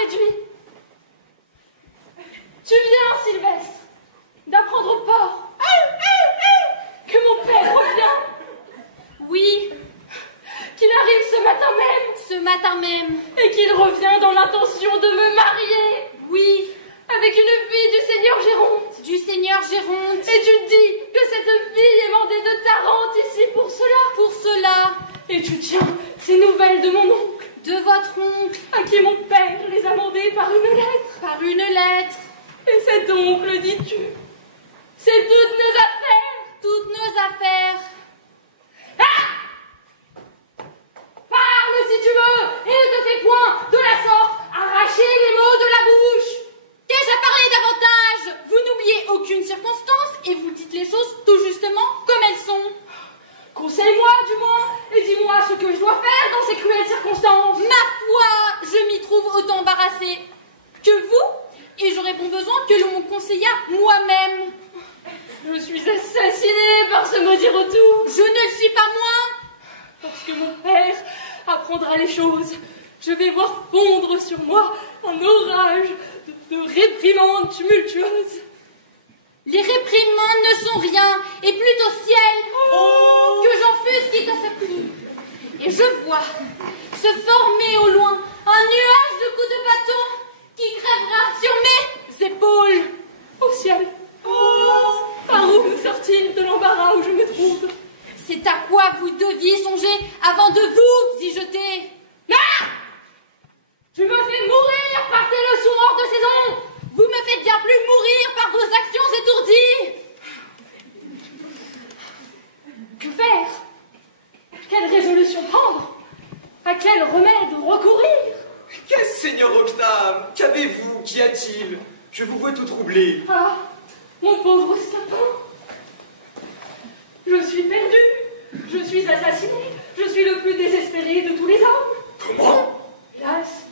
réduit. Tu viens, Sylvestre, d'apprendre au port que mon père revient. Oui. Qu'il arrive ce matin même. Ce matin même. Et qu'il revient dans l'intention de me marier. Oui. Avec une fille du Seigneur Géronte. Du Seigneur Géronte. Et tu dis que cette fille est mandée de Tarente ici pour cela. Pour cela. Et tu tiens ces nouvelles de mon oncle. De votre oncle. À qui mon père les a mandées par une lettre. Par une lettre. Et cet oncle, dis-tu, c'est toutes nos affaires. Toutes nos affaires. Ah! Parle si tu veux, et ne te fais point, de la sorte, arracher les mots de la bouche. Qu'ai-je à parler davantage? Vous n'oubliez aucune circonstance, et vous dites les choses tout justement comme elles sont. Conseille-moi, du moins, et dis-moi ce que je dois faire dans ces cruelles circonstances. Ma foi, je m'y trouve autant embarrassée que vous, et j'aurais bon besoin que l'on me conseillât moi-même. Je suis assassinée par ce maudit retour. Je ne le suis pas moins. Lorsque mon père apprendra les choses, je vais voir fondre sur moi un orage de réprimandes tumultueuses. Les réprimandes ne sont rien, et plutôt ciel, que j'enfusque à sa pluie. Et je vois se former au loin un nuage de coups de bâton qui crèvera sur mes épaules. Au ciel, par où me sort-il de l'embarras où je me trouve? C'est à quoi vous deviez songer avant de vous y jeter. Ah! Tu me fais mourir par tes leçons hors de saison. Vous me faites bien plus mourir par vos actions étourdies. Que faire? Quelle résolution prendre? À quel remède recourir? Qu'est-ce, Seigneur Octave? Qu'avez-vous? Qu'y a-t-il? Je vous vois tout troublé. Ah, mon pauvre Scapin. Je suis perdu. Je suis assassiné. Je suis le plus désespéré de tous les hommes. Comment? Hélas,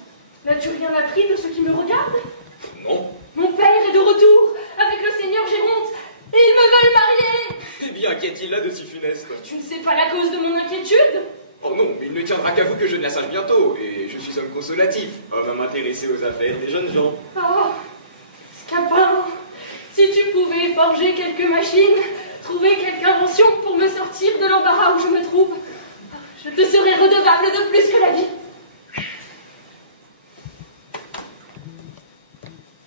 n'as-tu rien appris de ce qui me regarde? Non. Mon père est de retour avec le Seigneur Géronte et ils me veulent marier. Eh bien, qu'y a-t-il là de si funeste? Tu ne sais pas la cause de mon inquiétude? Oh non, mais il ne tiendra qu'à vous que je ne la sache bientôt, et je suis homme consolatif, homme à m'intéresser aux affaires des jeunes gens. Ah, Scapin, si tu pouvais forger quelques machines, trouver quelque invention pour me sortir de l'embarras où je me trouve, je te serais redevable de plus que la vie.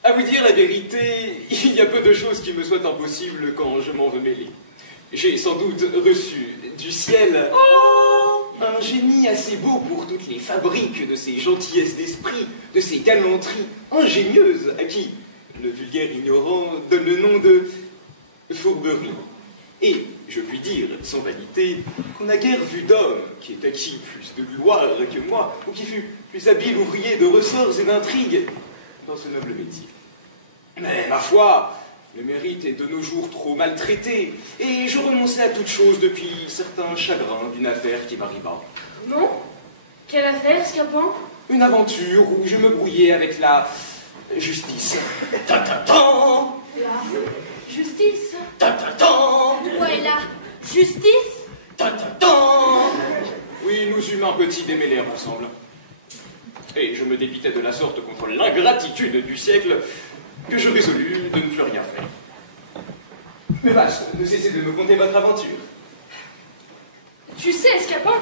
À vous dire la vérité, il y a peu de choses qui me soient impossibles quand je m'en veux mêler. J'ai sans doute reçu du ciel un génie assez beau pour toutes les fabriques de ces gentillesses d'esprit, de ces galanteries ingénieuses à qui le vulgaire ignorant donne le nom de fourberie. Et je puis dire, sans vanité, qu'on n'a guère vu d'homme qui ait acquis plus de gloire que moi, ou qui fut plus habile ouvrier de ressorts et d'intrigues dans ce noble métier. Mais, ma foi, le mérite est de nos jours trop maltraité, et je renonçais à toute chose depuis certains chagrins d'une affaire qui m'arriva. Non? Quelle affaire, Scapin? Une aventure où je me brouillais avec la justice. Ta-ta-tan! La justice? Ta-ta-tan! Où est la justice? Ta-ta-tan! Oui, nous eûmes un petit démêlé ensemble. Et je me dépitais de la sorte contre l'ingratitude du siècle que je résolus de ne plus rien faire. Mais vache, ne cessez de me conter votre aventure. Tu sais, Scapin,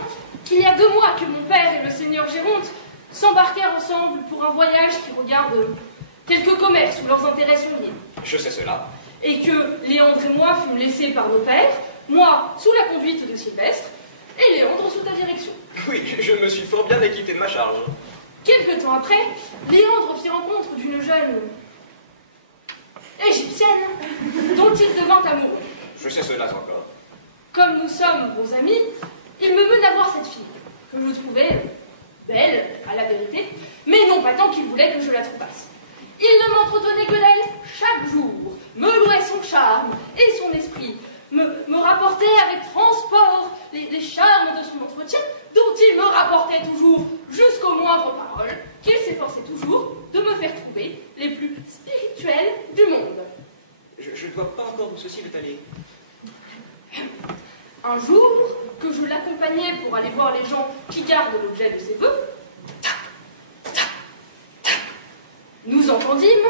qu'il y a 2 mois que mon père et le Seigneur Géronte s'embarquèrent ensemble pour un voyage qui regarde quelques commerces où leurs intérêts sont liés. Je sais cela. Et que Léandre et moi fûmes laissés par nos pères, moi sous la conduite de Sylvestre, et Léandre sous ta direction. Oui, je me suis fort bien acquitté de ma charge. Quelque temps après, Léandre fit rencontre d'une jeune égyptienne dont il devint amoureux. Je sais cela encore. Comme nous sommes bons amis, il me mena voir cette fille, que je trouvais belle, à la vérité, mais non pas tant qu'il voulait que je la trouvasse. Il ne m'entretenait que d'elle chaque jour, me louait son charme et son esprit, me rapportait avec transport les charmes de son entretien, dont il me rapportait toujours jusqu'aux moindres paroles, qu'il s'efforçait toujours de me faire trouver les plus spirituelles du monde. Je ne vois pas encore où ceci veut aller. Un jour, que je l'accompagnais pour aller voir les gens qui gardent l'objet de ses vœux, Nous entendîmes,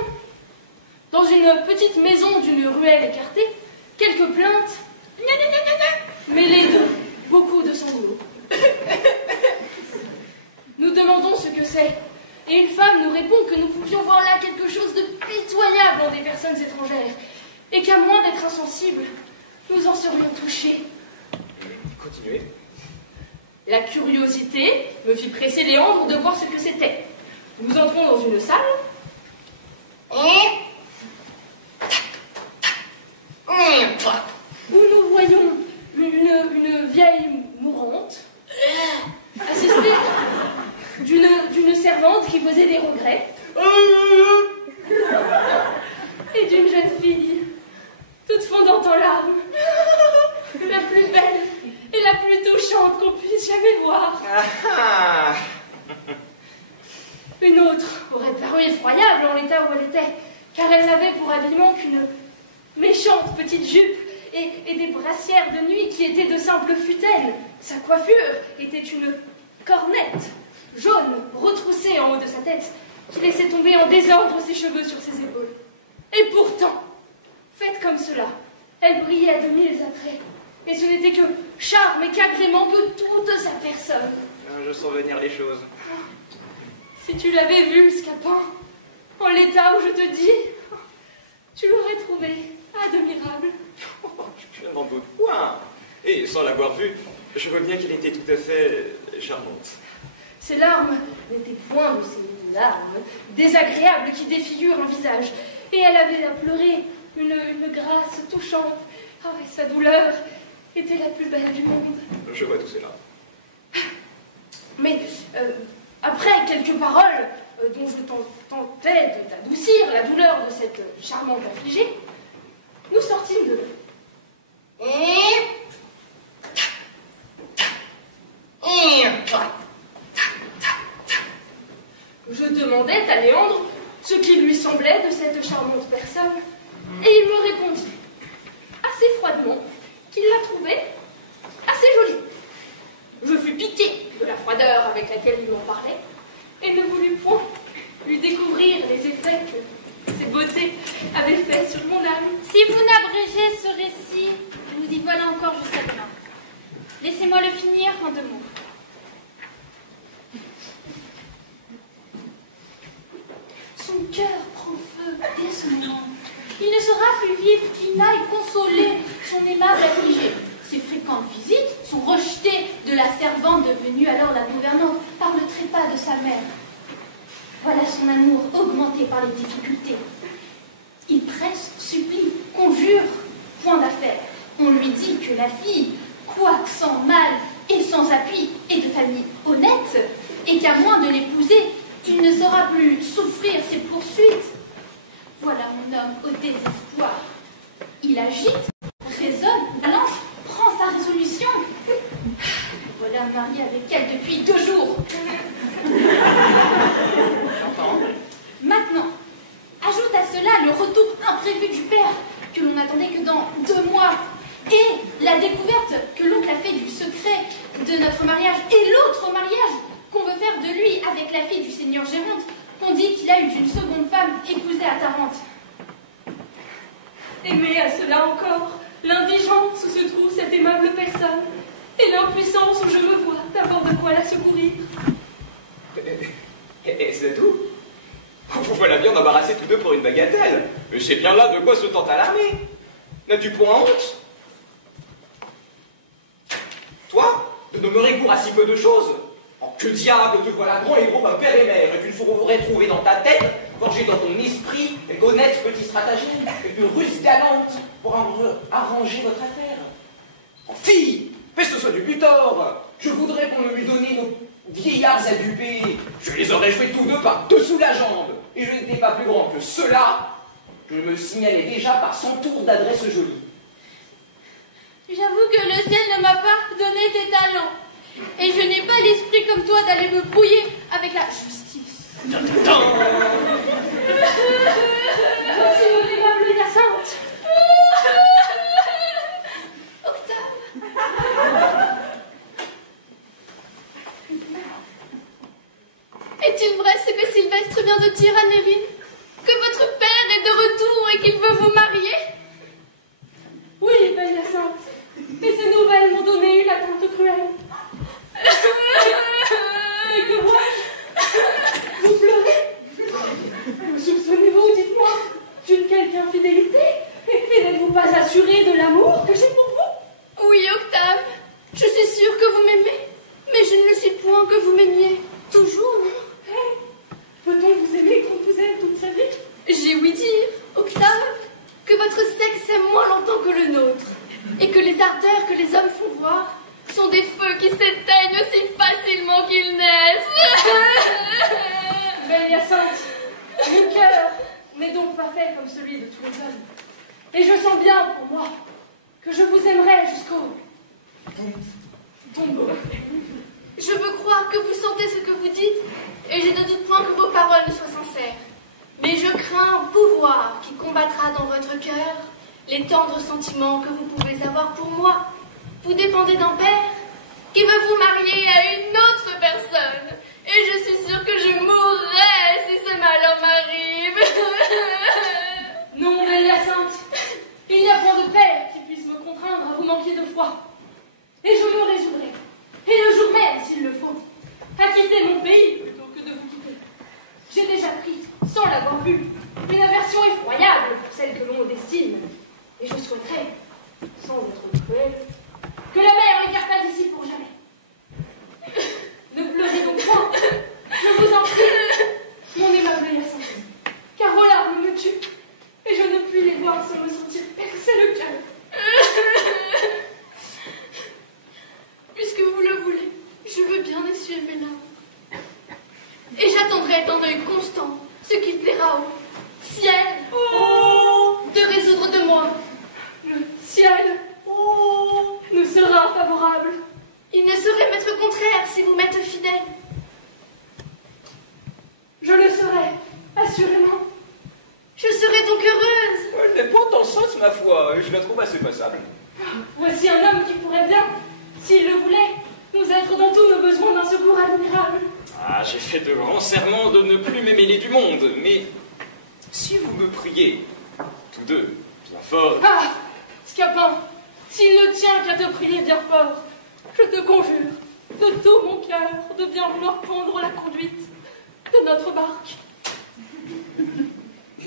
dans une petite maison d'une ruelle écartée, quelques plaintes mêlées de beaucoup de sanglots. Nous demandons ce que c'est, et une femme nous répond que nous pouvions voir là quelque chose de pitoyable en des personnes étrangères, et qu'à moins d'être insensibles, nous en serions touchés. Continuez. La curiosité me fit presser Léandre de voir ce que c'était. Nous entrons dans une salle. Où nous voyons une vieille mourante, assistée d'une servante qui faisait des regrets, et d'une jeune fille, toute fondant en larmes, la plus belle et la plus touchante qu'on puisse jamais voir. Une autre aurait paru effroyable en l'état où elle était, car elle n'avait pour habillement qu'une méchante petite jupe et des brassières de nuit qui étaient de simples futelles. Sa coiffure était une cornette jaune retroussée en haut de sa tête, qui laissait tomber en désordre ses cheveux sur ses épaules. Et pourtant, faite comme cela, elle brillait de mille attraits, et ce n'était que charme et qu'agrément que toute sa personne. Je sens venir les choses. Si tu l'avais vu, Scapin, en l'état où je te dis, tu l'aurais trouvé admirable. Je n'en doute point. Et sans l'avoir vu, je vois bien qu'elle était tout à fait charmante. Ses larmes n'étaient point de ces larmes désagréables qui défigurent un visage, et elle avait à pleurer une grâce touchante. Ah, et sa douleur était la plus belle du monde. Je vois tout cela. Mais après quelques paroles dont je tentais d'adoucir la douleur de cette charmante affligée, nous sortîmes de là. Je demandais à Léandre ce qui lui semblait de cette charmante personne, et il me répondit, assez froidement, qu'il la trouvait assez jolie. Je fus piqué de la froideur avec laquelle il m'en parlait, et ne voulus point lui découvrir les effets que ses beautés avaient fait sur mon âme. Si vous n'abrégez ce récit, vous y voilà encore jusqu'à demain. Laissez-moi le finir en 2 mots. Son cœur prend feu dès ce moment. Il ne sera plus vivre qu'il n'aille consoler son aimable affligé. Ses fréquentes visites sont rejetées de la servante devenue alors la gouvernante par le trépas de sa mère. Voilà son amour augmenté par les difficultés. Il presse, supplie, conjure, point d'affaire. On lui dit que la fille, quoique sans mal et sans appui, est de famille honnête, et qu'à moins de l'épouser, il ne saura plus souffrir ses poursuites. Voilà mon homme au désespoir. Il agite, raisonne, balance, prend sa résolution. Voilà marié avec elle depuis 2 jours. Maintenant, ajoute à cela le retour imprévu du père, que l'on n'attendait que dans 2 mois, et la découverte que l'oncle a fait du secret de notre mariage, et l'autre mariage qu'on veut faire de lui avec la fille du seigneur Géronte, qu'on dit qu'il a eu d'une seconde femme épousée à Tarente. Aimer à cela encore l'indigence où se trouve cette aimable personne, et l'impuissance où je me vois d'avoir de quoi la secourir. C'est tout. Vous voilà bien d'embarrasser tous deux pour une bagatelle. Mais c'est bien là de quoi se tente alarmer. N'as-tu point honte? Toi, de demeurer court à si peu de choses? En que diable te voilà grand et gros comme père et mère, et tu ne pourrais trouver dans ta tête, forgé dans ton esprit, et honnête petit stratagème, et une ruse galante pour arranger votre affaire. En fille, peste soit du butor, je voudrais qu'on me lui donne nos vieillards à duper. Je les aurais joués tous deux par dessous la jambe, et je n'étais pas plus grand que ceux-là. Je me signalais déjà par 100 tours d'adresse jolie. J'avoue que le ciel ne m'a pas donné des talents. Et je n'ai pas l'esprit comme toi d'aller me brouiller avec la justice. Voici mon aimable Hyacinthe. Octave. Est-il vrai ce que Sylvestre vient de dire à Nérine? qu'il veut vous marier? Oui, belle Hyacinthe. Mais ces nouvelles m'ont donné une atteinte cruelle. Et que vois-je? Vous pleurez? Vous soupçonnez-vous, dites-moi, d'une quelque infidélité? Et n'êtes-vous pas assuré de l'amour que j'ai pour vous? Oui, Octave, je suis sûre que vous m'aimez, mais je ne le suis point que vous m'aimiez. Toujours. Hey, peut-on vous aimer comme vous aime toute sa vie? J'ai ouï dire, Octave, que votre sexe aime moins longtemps que le nôtre, et que les ardeurs que les hommes font voir sont des feux qui s'éteignent aussi facilement qu'ils naissent. Belle Hyacinthe, mon cœur n'est donc pas fait comme celui de tous les hommes. Et je sens bien pour moi que je vous aimerai jusqu'au tombeau. Je veux croire que vous sentez ce que vous dites, et je ne doute point que vos paroles ne soient sincères. Mais je crains un pouvoir qui combattra dans votre cœur les tendres sentiments que vous pouvez avoir pour moi. Vous dépendez d'un père qui veut vous marier à une autre personne. Et je suis sûre que je mourrai si ce malheur m'arrive. Non, belle Hyacinthe, il n'y a point de père qui puisse me contraindre à vous manquer de foi. Et je me résoudrai, et le jour même, s'il le faut, à quitter mon pays plutôt que de vous quitter. J'ai déjà pris, sans l'avoir vu, une aversion effroyable pour celle que l'on destine. Et je souhaiterais, sans être cruel, que la mer m'écartât d'ici pour jamais. Ne pleurez donc point, je vous en prie, mon aimable Hyacinthe, car vos larmes me tuent, et je ne puis les voir sans me sentir percer le cœur. Puisque vous le voulez, je veux bien essuyer mes larmes. Et j'attendrai d'un œil constant ce qu'il plaira au ciel de résoudre de moi. Le ciel nous sera favorable. Il ne saurait m'être contraire si vous m'êtes fidèle. Je le serai, assurément. Je serai donc heureuse. Elle n'est pas tant sotte, ma foi. Je la trouve assez passable. Voici un homme qui pourrait bien, s'il le voulait, nous être dans tous nos besoins d'un secours admirable. Ah, j'ai fait de grands serments de ne plus m'émêler du monde, mais si vous me priez, tous deux, bien fort... Ah, Scapin, s'il ne tient qu'à te prier bien fort, je te conjure, de tout mon cœur, de bien vouloir prendre la conduite de notre barque.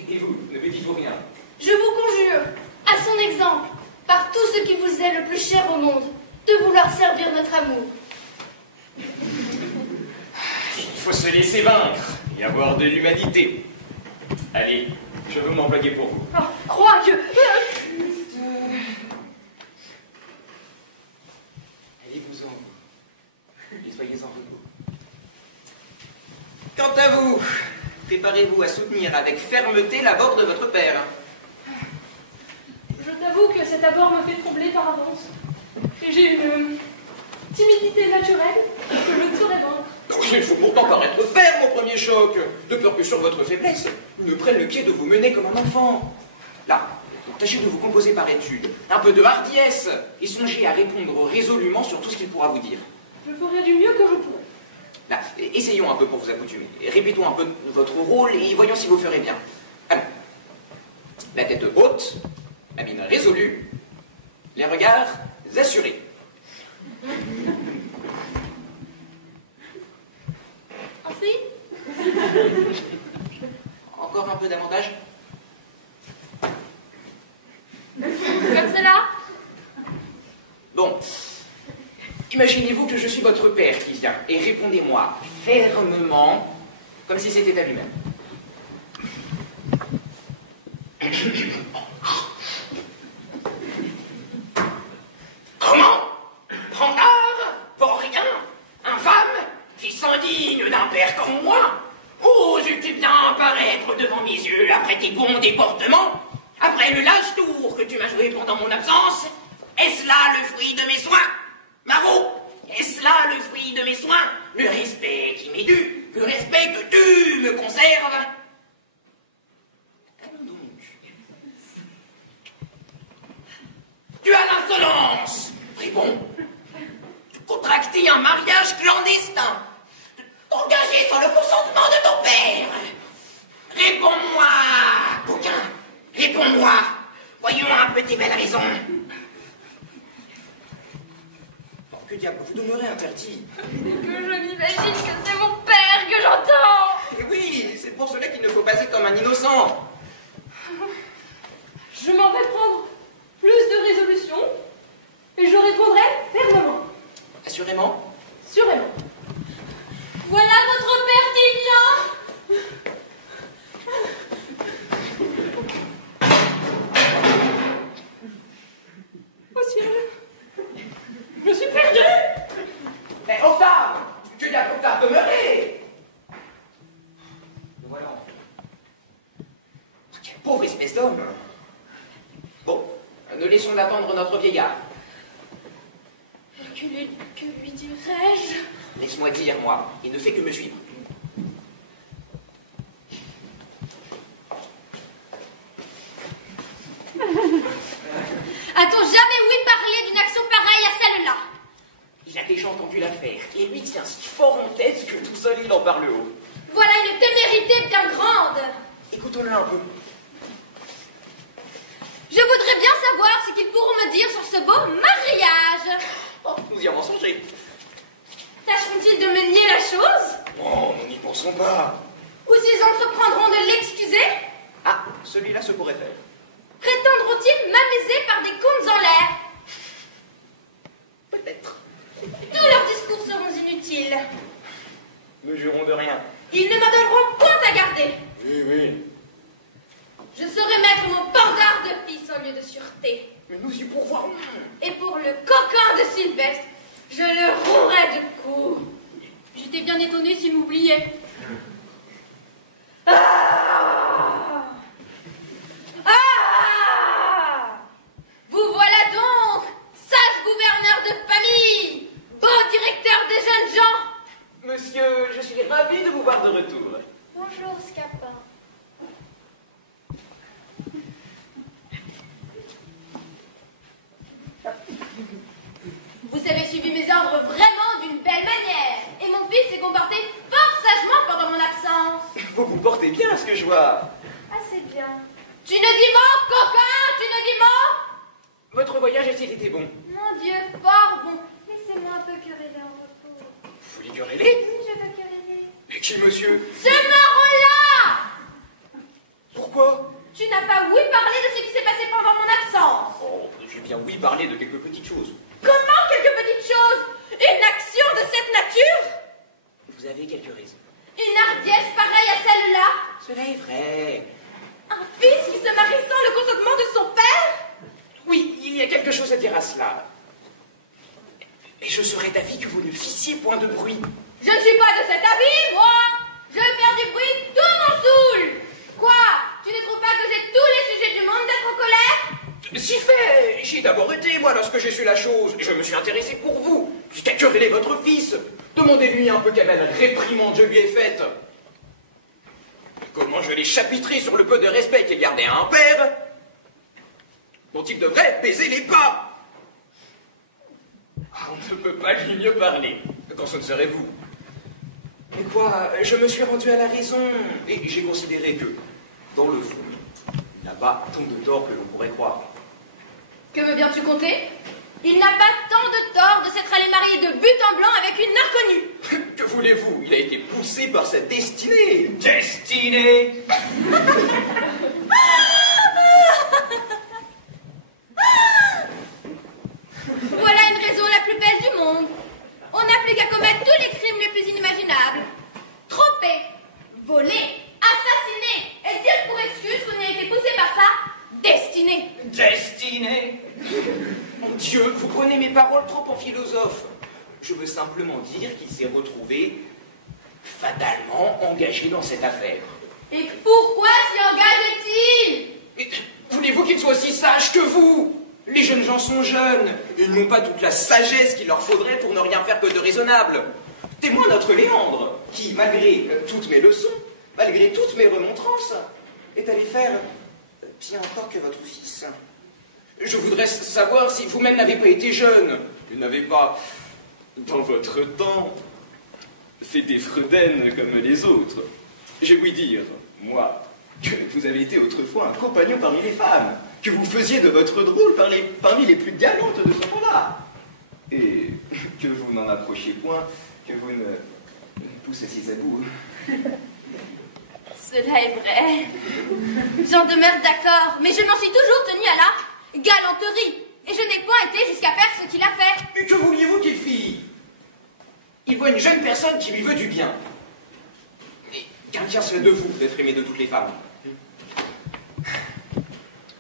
Et vous, ne me dites-vous rien? Je vous conjure, à son exemple, par tout ce qui vous est le plus cher au monde, de vouloir servir notre amour. Il faut se laisser vaincre et avoir de l'humanité. Allez, je veux m'employer pour vous. Ah, crois que... Allez-vous-en. Et soyez-en repos. Quant à vous, préparez-vous à soutenir avec fermeté l'abord de votre père. Je t'avoue que cet abord me fait trembler par avance. Et j'ai une timidité naturelle que je ne saurais vaincre. Il faut pourtant paraître ferme au premier choc, de peur que sur votre faiblesse, ne prenne le pied de vous mener comme un enfant. Là, tâchez de vous composer par étude, un peu de hardiesse, et songez à répondre résolument sur tout ce qu'il pourra vous dire. Je ferai du mieux que je pourrai. Là, essayons un peu pour vous accoutumer. Répétons un peu votre rôle et voyons si vous ferez bien. Allons. La tête haute, la mine résolue, les regards assurés. Ainsi? Encore un peu davantage. Comme cela? Bon. Imaginez-vous que je suis votre père qui vient, et répondez-moi fermement, comme si c'était à lui-même. Comment? Prendard? Pour rien? Infâme? Fils indigne d'un père comme moi? Oses-tu bien apparaître devant mes yeux après tes bons déportements? Après le lâche tour que tu m'as joué pendant mon absence? Est-ce là le fruit de mes soins? Marot, est-ce là le fruit de mes soins? Le respect qui m'est dû, le respect que tu me conserves? Allons donc. Tu as l'insolence, réponds, de contracter un mariage clandestin, de t'engager sans le consentement de ton père. Réponds-moi, bouquin, réponds-moi. diable, vous demeurez interdit. Que je m'imagine que c'est mon père que j'entends. Et oui, c'est pour cela qu'il ne faut pas être comme un innocent. Je m'en vais prendre plus de résolution et je répondrai fermement. Assurément. Sûrement. Voilà votre père qui vient. Au ciel. Je suis perdue. Mais Octave, que diable, Octave, demeurez. Nous voilà enfin. Quelle pauvre espèce d'homme. Bon, nous laissons d'attendre notre vieillard. Que lui dirais-je? Laisse-moi dire, moi, il ne fait que me suivre. A-t-on jamais ouï parler d'une action pareille à celle-là? Il a déjà entendu l'affaire, et lui tient si fort en tête que tout seul il en parle haut. Voilà une témérité bien grande. Écoutons-le un peu. Je voudrais bien savoir ce qu'ils pourront me dire sur ce beau mariage. Oh, nous y avons songé. Tâcheront-ils de me nier la chose? Oh, nous n'y pensons pas. Ou s'ils entreprendront de l'excuser? Ah, celui-là se pourrait faire. Prétendront-ils m'amuser par des contes en l'air? Peut-être. Tous leurs discours seront inutiles. Nous jurons de rien. Ils ne m'en donneront point à garder. Oui, oui. Je saurai mettre mon pendard de fils au lieu de sûreté. Mais nous y pourvoirons. Et pour le coquin de Sylvestre, je le rouerai du cou. J'étais bien étonnée s'il m'oubliait. Ah! Ah! Vous voilà donc, sage gouverneur de famille, beau directeur des jeunes gens. Monsieur, je suis ravi de vous voir de retour. Bonjour, Scapin. Vous avez suivi mes ordres vraiment d'une belle manière, et mon fils s'est comporté fort sagement pendant mon absence. Vous vous portez bien à ce que je vois. Assez bien. Tu ne dis mot, coquin, tu ne dis mot. Votre voyage a-t-il été bon? Mon Dieu, fort bon. Laissez-moi un peu quereller en repos. Vous voulez quereller? Oui, je veux quereller. Mais qui, monsieur? Ce marron-là! Pourquoi? Tu n'as pas ouï parler de ce qui s'est passé pendant mon absence. Oh, j'ai bien ouï parler de quelques petites choses. Comment quelques petites choses? Une action de cette nature? Vous avez quelques raisons. Une hardiesse pareille à celle-là? Cela est vrai. Un fils qui se marie sans le consentement de son père? Oui, il y a quelque chose à dire à cela. Et je serais d'avis que vous ne fissiez point de bruit. Je ne suis pas de cet avis, moi. Je veux faire du bruit, tout m'en saoule. Quoi? Tu ne trouves pas que j'ai tous les sujets du monde d'être en colère? Si fait, j'y ai d'abord été, moi, lorsque j'ai su la chose. Je me suis intéressé pour vous, jusqu'à quereller votre fils. Demandez-lui un peu quelle réprimande je lui ai faite. Comment je l'ai chapitré sur le peu de respect qu'il gardait à un père, dont il devrait baiser les pas. Ah, on ne peut pas lui mieux parler, quand ce ne serait vous. Mais quoi, je me suis rendu à la raison, et j'ai considéré que, dans le fond, il n'a pas tant de tort que l'on pourrait croire. Que me viens-tu conter? Il n'a pas tant de tort de s'être allé marier de but en blanc avec une inconnue. Que voulez-vous? Il a été poussé par sa destinée. Destinée. Voilà une raison la plus belle du monde. On n'a plus qu'à commettre tous les crimes les plus inimaginables. Tromper, voler, assassiner et dire pour excuse qu'on a été poussé par sa destinée. Destinée. Mon Dieu, vous prenez mes paroles trop en philosophe. Je veux simplement dire qu'il s'est retrouvé fatalement engagé dans cette affaire. Et pourquoi s'y engage-t-il? Mais voulez-vous qu'il soit aussi sage que vous? Les jeunes gens sont jeunes. Ils n'ont pas toute la sagesse qu'il leur faudrait pour ne rien faire que de raisonnable. Témoin notre Léandre, qui, malgré toutes mes leçons, malgré toutes mes remontrances, est allé faire bien encore que votre fils. Je voudrais savoir si vous-même n'avez pas été jeune. Vous n'avez pas, dans votre temps, fait des fredaines comme les autres. J'ai ouï dire, moi, que vous avez été autrefois un compagnon parmi les femmes, que vous faisiez de votre drôle parmi les plus galantes de ce temps-là. et que vous n'en approchiez point, que vous ne poussiez à bout. Cela est vrai. J'en demeure d'accord, mais je m'en suis toujours tenue à la galanterie. Et je n'ai point été jusqu'à faire ce qu'il a fait. Mais que vouliez-vous qu'il fît? Il voit une jeune personne qui lui veut du bien. Et qu'un tient serait de vous d'être aimé de toutes les femmes.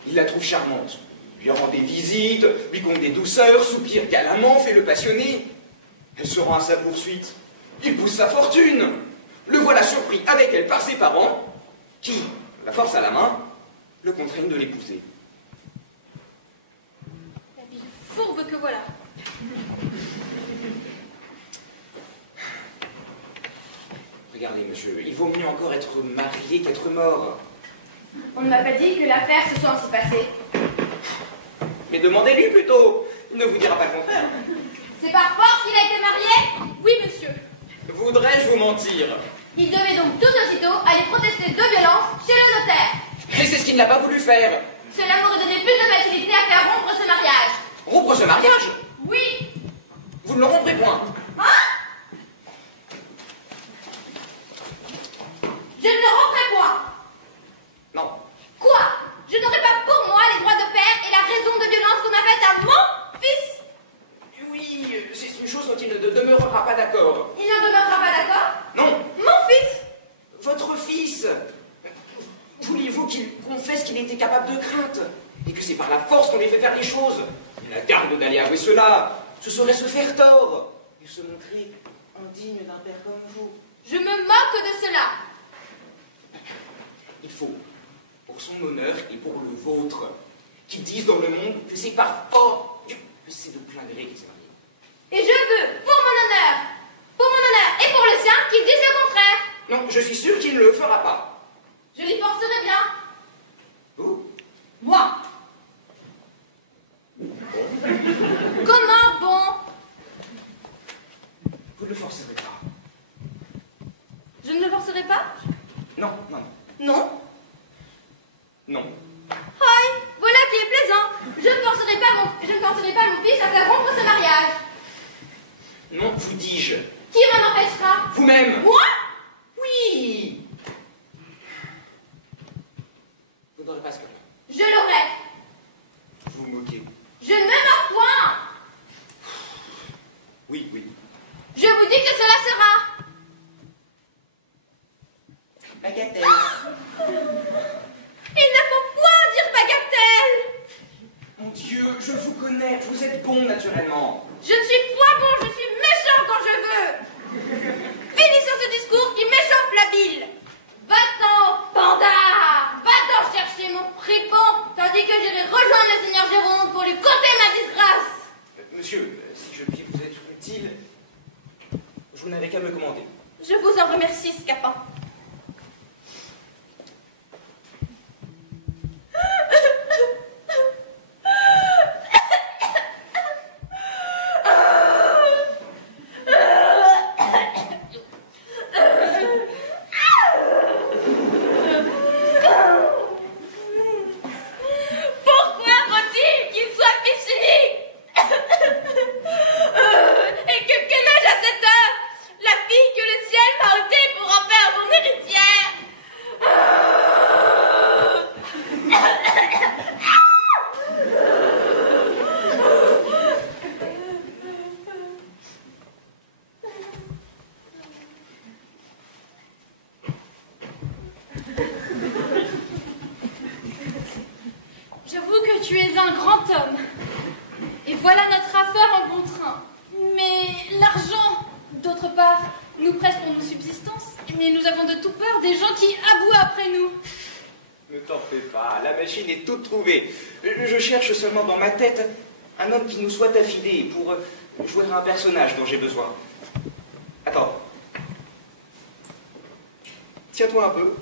Il la trouve charmante, lui rend des visites, lui conte des douceurs, soupire galamment, fait le passionné. Elle se rend à sa poursuite. Il pousse sa fortune. Le voilà surpris avec elle par ses parents, qui, la force à la main, le contraignent de l'épouser. La ville fourbe que voilà. Regardez, monsieur, il vaut mieux encore être marié qu'être mort. On ne m'a pas dit que l'affaire se soit ainsi passée. Mais demandez-lui plutôt, il ne vous dira pas le contraire. C'est par force qu'il a été marié? Oui, monsieur. Voudrais-je vous mentir? Il devait donc tout aussitôt aller protester de violence chez le notaire. Mais c'est ce qu'il n'a pas voulu faire. Cela m'aurait donné plus de facilité à faire rompre ce mariage. Rompre ce mariage? Oui. Vous ne le romprez point. Hein? Je ne le romprai point. Non. Quoi? Je n'aurai pas pour moi les droits de père et la raison de violence qu'on a faite à mon fils? Oui, c'est une chose dont il ne demeurera pas d'accord. Il n'en demeurera pas d'accord? Non. Mon fils? Votre fils. Vouliez-vous qu'il confesse qu'il était capable de crainte et que c'est par la force qu'on lui fait faire les choses? Il a garde d'aller avouer cela. Ce serait se faire tort et se montrer indigne d'un père comme vous. Je me moque de cela. Il faut, pour son honneur et pour le vôtre, qu'il dise dans le monde que c'est par que c'est de plein gré qu'il s'est marié. Et je veux, pour mon honneur et pour le sien, qu'il dise le contraire. Non, je suis sûr qu'il ne le fera pas. Je l'y forcerai bien. Vous? Moi. Comment bon? Vous ne le forcerez pas. Je ne le forcerai pas? Non, non, Non. non. Aïe, voilà qui est plaisant. Je ne forcerai pas mon fils à faire rompre ce mariage. Non, vous dis-je. Qui m'en empêchera? Vous-même. Moi? Oui. Vous n'aurez pas ce que Je l'aurai. vous vous moquez. Je ne me moque point. Oui, oui. Je vous dis que cela sera. Bagatelle. Il ne faut point dire bagatelle. Mon Dieu, je vous connais. Vous êtes bon naturellement. Je ne suis point bon, je suis méchant quand je veux. Finissons ce discours qui m'échauffe la ville. Va-t'en, panda. Va-t'en chercher mon fripon, tandis que j'irai rejoindre le seigneur Jérôme pour lui conter ma disgrâce. Monsieur, si je puis vous être utile, vous n'avez qu'à me commander. Je vous en remercie, Scapin. J'avoue que tu es un grand homme. Et voilà notre affaire en bon train. Mais l'argent, d'autre part, nous presse pour nos subsistances. Mais nous avons de tout peur des gens qui abouent après nous. Ne t'en fais pas, la machine est toute trouvée. Je cherche seulement dans ma tête un homme qui nous soit affidé pour jouer un personnage dont j'ai besoin. Attends. Tiens-toi un peu.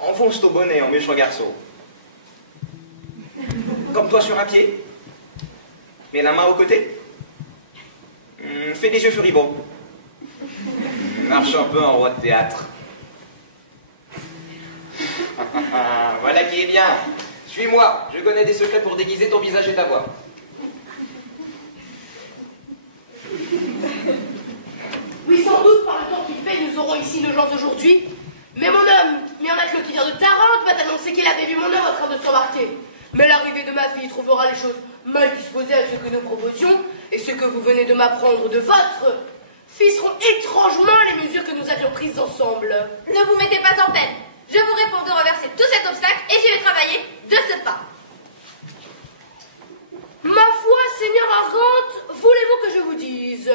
Enfonce ton bonnet en méchant garçon. Comme toi sur un pied. Mets la main au côté. Fais des yeux furibonds. Marche un peu en roi de théâtre. Voilà qui est bien. Suis-moi, je connais des secrets pour déguiser ton visage et ta voix. trouveront ici nos gens aujourd'hui. Mais mon matelot qui vient de Tarente m'a annoncé qu'il avait vu mon homme en train de s'embarquer. Mais l'arrivée de ma fille trouvera les choses mal disposées à ce que nous proposions, et ce que vous venez de m'apprendre de votre fisseront étrangement les mesures que nous avions prises ensemble. Ne vous mettez pas en peine. Je vous réponds de renverser tout cet obstacle et j'y vais travailler de ce pas. Ma foi, Seigneur Argante, voulez-vous que je vous dise?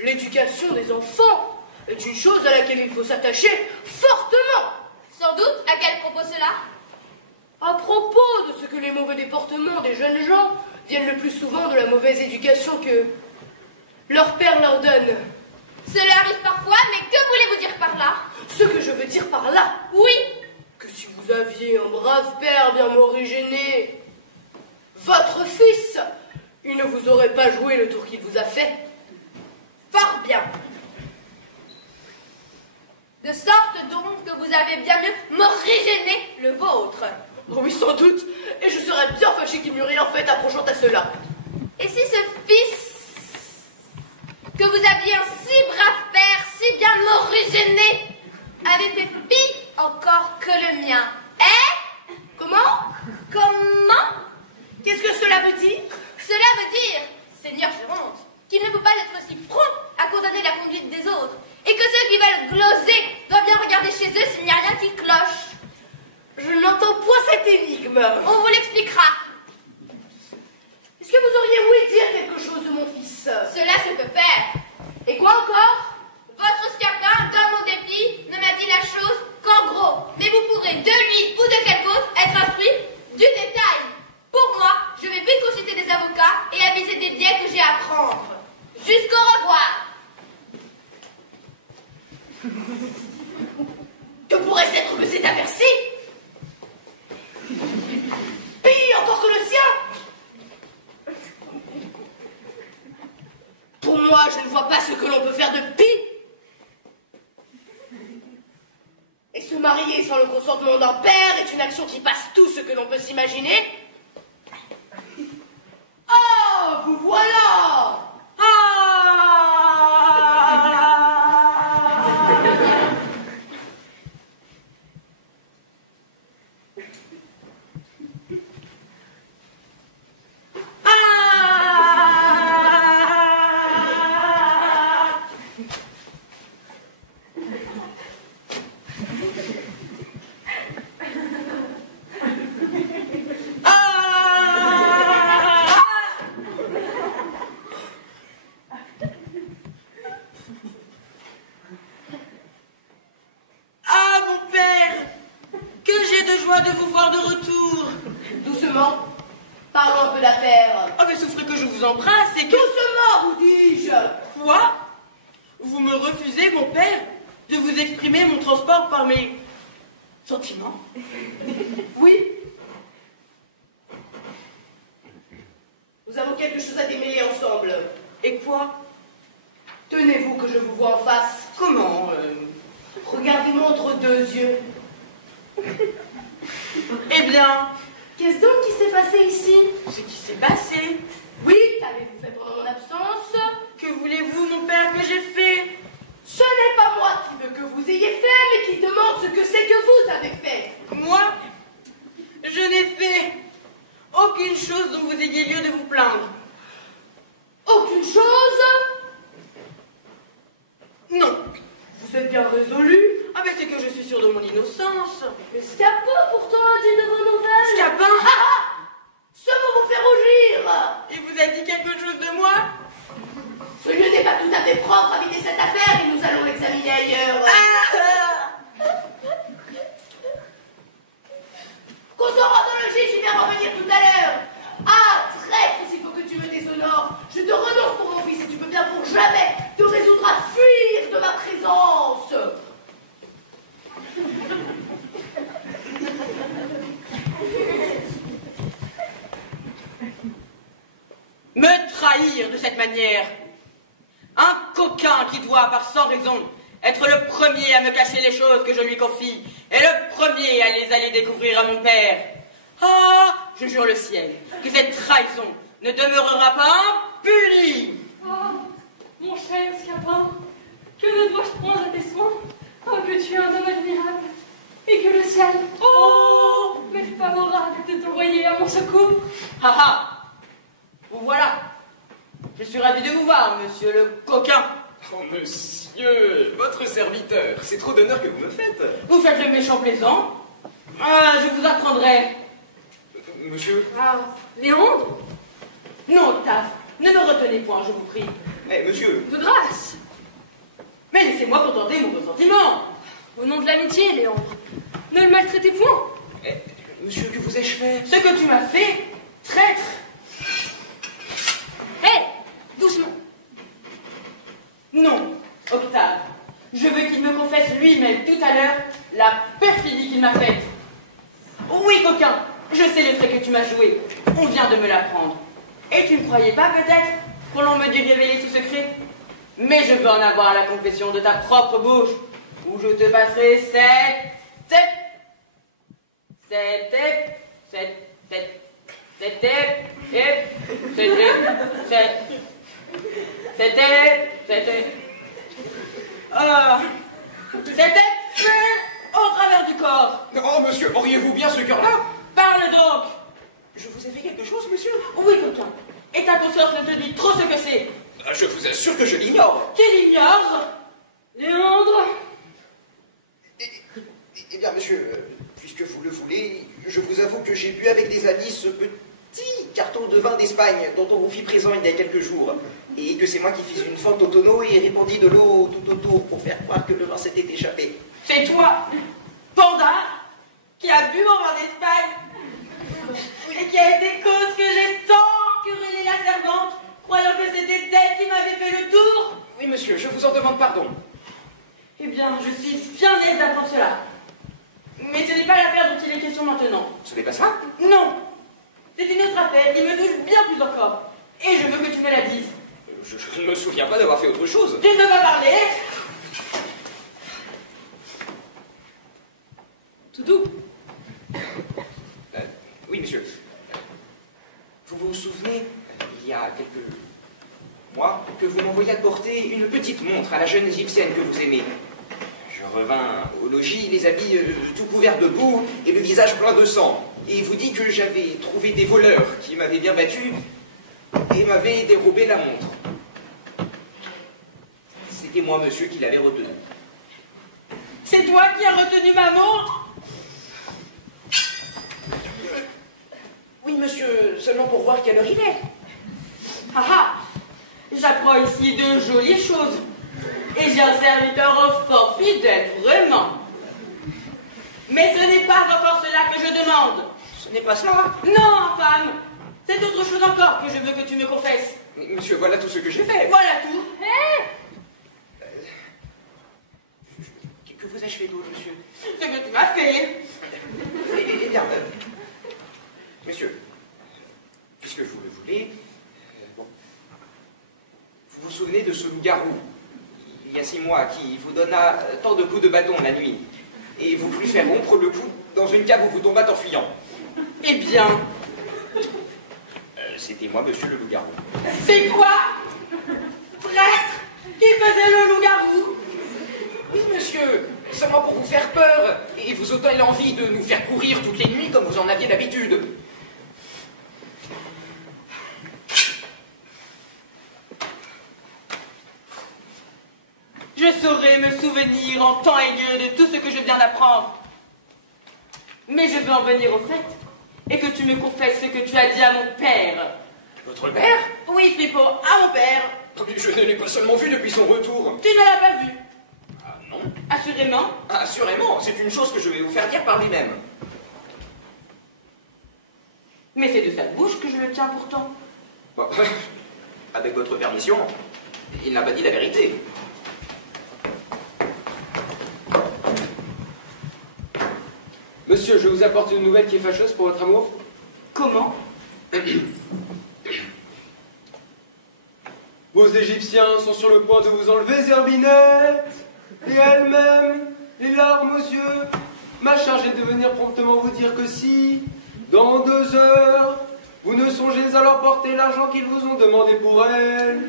L'éducation des enfants est une chose à laquelle il faut s'attacher fortement. Sans doute, à quel propos cela? À propos de ce que les mauvais déportements des jeunes gens viennent le plus souvent de la mauvaise éducation que leur père leur donne. Cela arrive parfois, mais que voulez-vous dire par là? Ce que je veux dire par là, oui, que si vous aviez un brave père bien morigéné, votre fils, il ne vous aurait pas joué le tour qu'il vous a fait. fort bien. De sorte donc que vous avez bien mieux morigéné le vôtre. Oh oui, sans doute, et je serais bien fâché qu'il m'eût rien fait approchant à cela. Et si ce fils que vous aviez un si brave père, si bien morigéné, avait fait pis encore que le mien, eh? Comment? Qu'est-ce que cela veut dire? Cela veut dire, Seigneur Géronte, qu'il ne faut pas être si prompt à condamner la conduite des autres, et que ceux qui veulent gloser doivent bien regarder chez eux s'il n'y a rien qui cloche. Je n'entends point cette énigme. On vous l'expliquera. Est-ce que vous auriez ouï dire quelque chose de mon fils? Cela se peut faire. Et quoi encore? Votre scapin, d'homme au dépit, ne m'a dit la chose qu'en gros, mais vous pourrez de lui ou de quelque autre être instruit du détail. Pour moi, je vais vite consulter des avocats et aviser des biais que j'ai à prendre. Jusqu'au revoir. Que pourrait-ce être que cette affaire-ci? Pire encore que le sien? Pour moi, je ne vois pas ce que l'on peut faire de pire. Et se marier sans le consentement d'un père est une action qui passe tout ce que l'on peut s'imaginer. Ah, vous voilà! de vous voir de retour. Doucement. Parlons un peu d'affaires. Ah, mais souffrez que je vous embrasse et que... Doucement, vous dis-je. Quoi? Vous me refusez, mon père, de vous exprimer mon transport par mes sentiments? Oui. Nous avons quelque chose à démêler ensemble. Et quoi? Tenez-vous que je vous vois en face. Comment? Regardez-moi entre deux yeux. Eh bien, qu'est-ce donc qui s'est passé ici? ce qui s'est passé. Oui, qu'avez-vous fait pendant mon absence? Que voulez-vous, mon père, que j'ai fait? Ce n'est pas moi qui veux que vous ayez fait, mais qui demande ce que c'est que vous avez fait. Moi, je n'ai fait aucune chose dont vous ayez lieu de vous plaindre. Aucune chose? Non. Vous êtes bien résolu. Ah, mais c'est que je suis sûre de mon innocence. Mais Scapin, pourtant, a dit de vos nouvelles. Scapin? Ah ah! Ce mot vous fait rougir. Il vous a dit quelque chose de moi? Ce lieu n'est pas tout à fait propre à vider cette affaire et nous allons l'examiner ailleurs. Consorantologie, j'y vais revenir tout à l'heure. Ah, traître, s'il faut que tu me déshonores. Je te renonce pour mon fils et tu peux bien pour jamais te résoudre à fuir de ma présence. Me trahir de cette manière. Un coquin qui doit, par sans raison, être le premier à me cacher les choses que je lui confie et le premier à les aller découvrir à mon père. Ah, je jure le ciel que cette trahison ne demeurera pas impunie. Oh, mon cher Scapin, que ne dois-je point à tes soins? Oh, que tu es un homme admirable, et que le ciel, oh, m'est favorable de t'envoyer à mon secours. Ah ah! Vous voilà! Je suis ravi de vous voir, monsieur le coquin. Oh, monsieur, votre serviteur, c'est trop d'honneur que vous me faites. Vous faites le méchant plaisant. Ah, je vous apprendrai. Monsieur? Ah, Léandre, Non, Octave, ne me retenez point, je vous prie. Mais monsieur, de grâce, Mais laissez-moi contenter mon ressentiment. au nom de l'amitié, Léandre, ne le maltraitez point. monsieur, que vous ai-je fait? Ce que tu m'as fait, traître. Hé, doucement. Non, Octave, je veux qu'il me confesse lui-même tout à l'heure la perfidie qu'il m'a faite. Oui, coquin, je sais les traits que tu m'as joués. On vient de me l'apprendre. Et tu ne croyais pas peut-être qu'on l'on me dit révéler ce secret? Mais je veux en avoir la confession de ta propre bouche, où je te passerai au travers du corps. Oh, monsieur, auriez-vous bien ce cœur-là? Parle donc. Je vous ai fait quelque chose, monsieur? Oui, coquin. Et ta conscience ne te dit trop ce que c'est. Je vous assure que je l'ignore. Tu l'ignores? Léandre, Eh bien, monsieur, puisque vous le voulez, je vous avoue que j'ai bu avec des amis ce petit carton de vin d'Espagne dont on vous fit présent il y a quelques jours, et que c'est moi qui fis une fente au tonneau et répandis de l'eau tout autour pour faire croire que le vin s'était échappé. C'est toi, Panda, qui a bu mon vin d'Espagne et qui a été cause que j'ai tant querellé la servante, croyant que c'était elle qui m'avait fait le tour. Oui, monsieur, je vous en demande pardon. Eh bien, je suis bien aise d'apprendre cela. Mais ce n'est pas l'affaire dont il est question maintenant. Ce n'est pas ça? Non, c'est une autre affaire qui me touche bien plus encore. Et je veux que tu me la dises. Je ne me souviens pas d'avoir fait autre chose. Tu ne veux pas parler? Toutou, Oui, monsieur. Vous vous souvenez, il y a quelques mois, que vous m'envoyiez apporter une petite montre à la jeune égyptienne que vous aimez. Je revins au logis, les habits tout couverts de boue et le visage plein de sang. Et vous dit que j'avais trouvé des voleurs qui m'avaient bien battu et m'avaient dérobé la montre. C'était moi, monsieur, qui l'avais retenu. C'est toi qui as retenu ma montre? Oui, monsieur, seulement pour voir quelle heure il est. Ah ah! J'apprends ici de jolies choses. Et j'ai un serviteur fort fidèle, vraiment. Mais ce n'est pas encore cela que je demande. Ce n'est pas cela. Non, femme, c'est autre chose encore que je veux que tu me confesses. Mais, monsieur, voilà tout ce que j'ai fait. Voilà tout. Que vous ai-je fait d'autre, monsieur? Ce que tu m'as fait. Eh bien, monsieur, puisque vous le voulez, bon, vous vous souvenez de ce loup-garou, il y a 6 mois, qui vous donna tant de coups de bâton la nuit, et vous voulut faire rompre le cou dans une cave où vous tombâtes en fuyant. Eh bien, C'était moi, monsieur le loup-garou. c'est toi, prêtre, qui faisait le loup-garou? Oui, monsieur, seulement pour vous faire peur, et vous ôter l'envie de nous faire courir toutes les nuits comme vous en aviez d'habitude. Je saurais me souvenir en temps et lieu de tout ce que je viens d'apprendre. Mais je veux en venir au fait, et que tu me confesses ce que tu as dit à mon père. Votre père? Oui, Flippo, à mon père. Je ne l'ai pas seulement vu depuis son retour. Tu ne l'as pas vu? Ah non? Assurément. Assurément, c'est une chose que je vais vous faire dire par lui-même. Mais c'est de sa bouche que je le tiens pourtant. Bon, avec votre permission, il n'a pas dit la vérité. Monsieur, je vous apporte une nouvelle qui est fâcheuse pour votre amour. Comment? Vos Égyptiens sont sur le point de vous enlever, Zerbinette. Et elle-même, les larmes aux yeux, m'a chargé de venir promptement vous dire que si, dans 2 heures, vous ne songez à leur porter l'argent qu'ils vous ont demandé pour elle,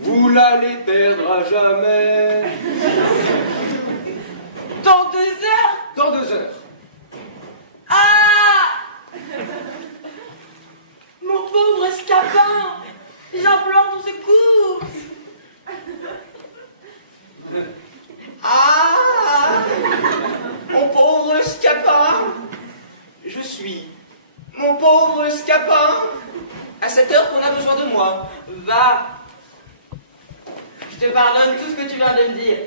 vous l'allez perdre à jamais. Dans 2 heures? Dans 2 heures. Ah! Mon pauvre Scapin! J'implore ton secours! Ah! Mon pauvre Scapin! Je suis mon pauvre Scapin! À cette heure qu'on a besoin de moi. Va! Je te pardonne tout ce que tu viens de me dire.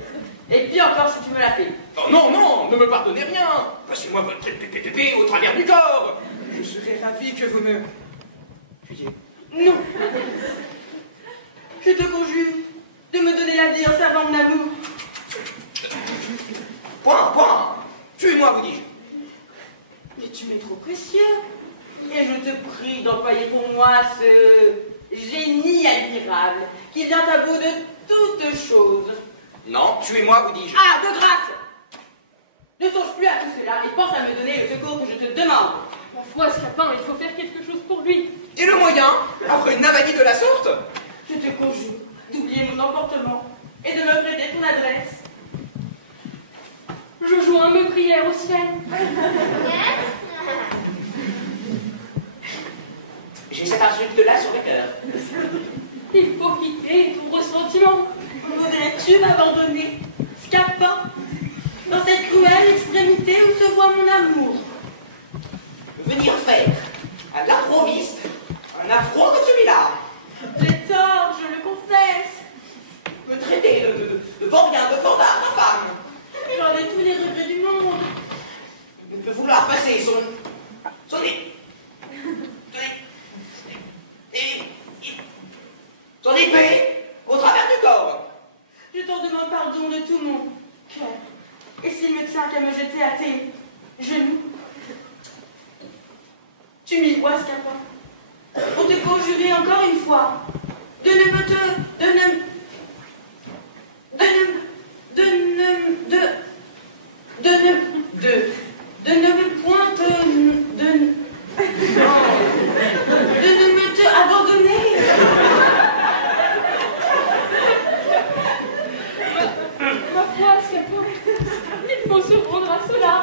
Et puis encore si tu me l'as fait. Oh non, non, ne me pardonnez rien. Passez-moi votre pépépépépé au travers du corps. Je serais ravi que vous me tuiez. Non! Je te conjure de me donner la vie en servant mon amour. Point, point. Tuez-moi, vous dis-je. Mais tu m'es trop précieux. Et je te prie d'employer pour moi ce génie admirable qui vient à bout de toutes choses. Non, tuez-moi, vous dis-je. Ah, de grâce! Ne songe plus à tout cela et pense à me donner le secours que je te demande. Ma foi, Scapin, il faut faire quelque chose pour lui. Et le moyen, après une avanie de la sorte? Je te conjure d'oublier mon emportement et de me prêter ton adresse. Je joins mes prières au ciel. J'ai cette insulte-là sur le cœur. Il faut quitter ton ressentiment. Voudrais-tu m'abandonner, Scapin, dans cette cruelle extrémité où se voit mon amour? Venir faire à l'improviste un affront comme celui-là. J'ai tort, je le confesse. Me traiter de vaurien, de fandard, d'infâme. J'en ai tous les regrets du monde. De vouloir passer son épée au travers du corps. Je t'en demande pardon de tout mon cœur. Et s'il me tient qu'à me jeter à tes genoux, tu m'y vois, Scapin. Pour te conjurer encore une fois de ne me abandonner. Ma foi, Scapin, il faut se rendre à cela.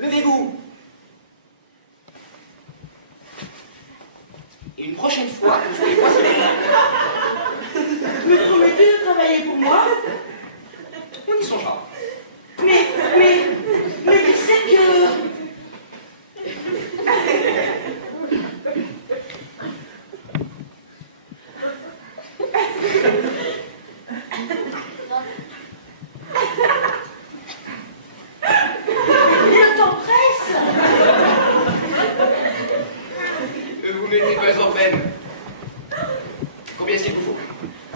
Levez-vous. Et une prochaine fois, vous soyez pas Me promettez de travailler pour moi? On y songera. Mais qui c'est que... Le temps presse. Ne vous mettez pas en peine. Combien est-ce qu'il vous faut?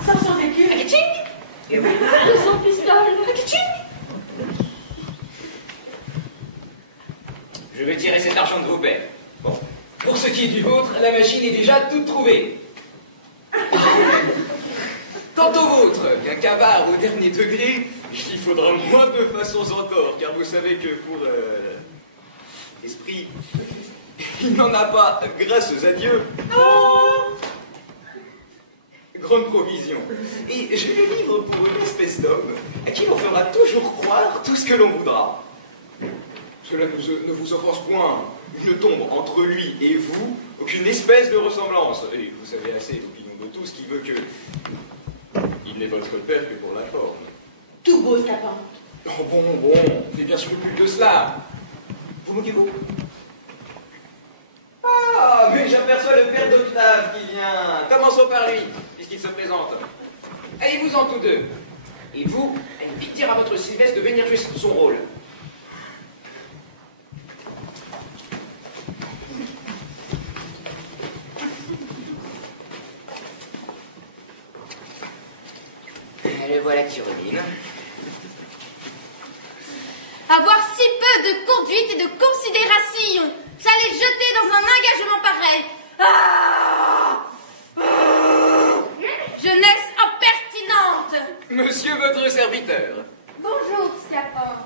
500 écus. Et oui. 200 pistoles. Je vais tirer cet argent de vos pères. Bon. Pour ce qui est du vôtre, la machine est déjà toute trouvée. Quant au vôtre, qu'un cavard au dernier degré, il faudra moins de façons encore, car vous savez que pour l'esprit, il n'en a pas, grâce à Dieu. Grande provision. Et je le livre pour une espèce d'homme à qui l'on fera toujours croire tout ce que l'on voudra. Cela ne vous offense point. Il ne tombe entre lui et vous aucune espèce de ressemblance. Et vous savez assez, l'opinion de tous, qui veut que il n'est votre père que pour la forme. Tout beau, Scapin. Oh bon, c'est bien scrupule de cela. Vous moquez-vous? Ah, mais j'aperçois le père d'Octave qui vient. Commençons par lui, puisqu'il se présente. Allez-vous-en tous deux. Et vous, allez vite dire à votre Sylvestre de venir jouer son rôle. Le voilà qui revient. Avoir si peu peu de conduite et de considération. J'allais jeter dans un engagement pareil. Ah! Jeunesse impertinente. Monsieur votre serviteur. Bonjour, Scapin.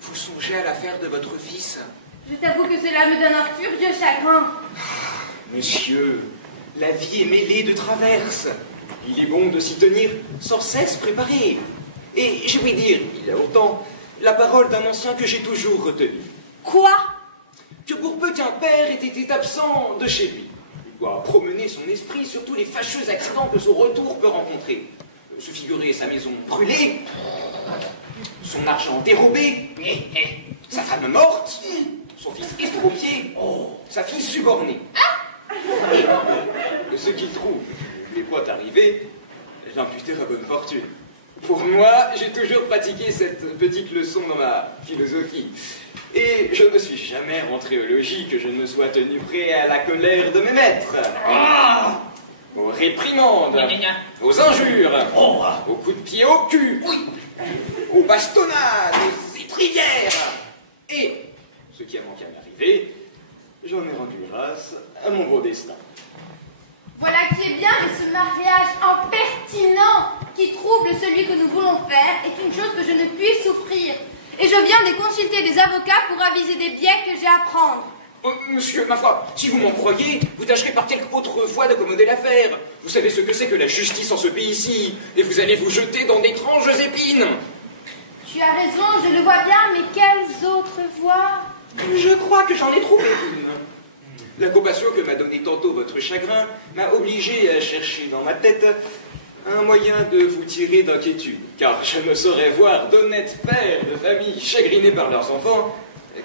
Vous songez à l'affaire de votre fils? Je t'avoue que cela me donne un furieux chagrin. Monsieur, la vie est mêlée de traverses. Il est bon de s'y tenir sans cesse préparé. Et je vais dire, il y a longtemps, la parole d'un ancien que j'ai toujours retenu. Quoi? Que pour peu qu'un père ait été absent de chez lui, il doit promener son esprit sur tous les fâcheux accidents que son retour peut rencontrer. Se figurer sa maison brûlée, son argent dérobé, sa femme morte, son fils estropié, sa fille subornée. Et ce qu'il trouve les points arrivés, l'imputer à bonne fortune. Pour moi, j'ai toujours pratiqué cette petite leçon dans ma philosophie. Et je ne suis jamais rentré au logis que je ne sois tenu prêt à la colère de mes maîtres. Aux réprimandes, aux injures, aux coups de pied au cul, aux bastonnades, aux étrivières. Et, ce qui a manqué à m'arriver, j'en ai rendu grâce à mon beau destin. Voilà qui est bien, mais ce mariage impertinent qui trouble celui que nous voulons faire est une chose que je ne puis souffrir. Et je viens de consulter des avocats pour aviser des biais que j'ai à prendre. Oh, monsieur, ma foi, si vous m'en croyez, vous tâcherez par quelque autre voie d'accommoder l'affaire. Vous savez ce que c'est que la justice en ce pays-ci, et vous allez vous jeter dans d'étranges épines. Tu as raison, je le vois bien, mais quelles autres voies? Je crois que j'en ai trouvé une. La compassion que m'a donnée tantôt votre chagrin m'a obligé à chercher dans ma tête un moyen de vous tirer d'inquiétude, car je ne saurais voir d'honnêtes pères de famille chagrinés par leurs enfants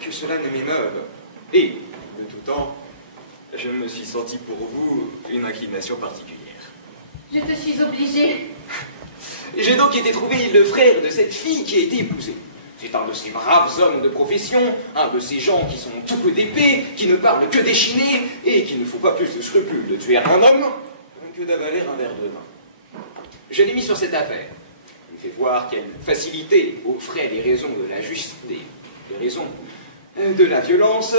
que cela ne m'émeuve. Et, de tout temps, je me suis senti pour vous une inclination particulière. Je te suis obligée. J'ai donc été trouver le frère de cette fille qui a été épousée. C'est un de ces braves hommes de profession, un de ces gens qui sont tout peu d'épée, qui ne parlent que d'échiner, et qui ne faut pas plus de scrupules de tuer un homme que d'avaler un verre de vin. Je l'ai mis sur cette affaire. Il fait voir quelle facilité offrait les raisons de la justice, les raisons de la violence,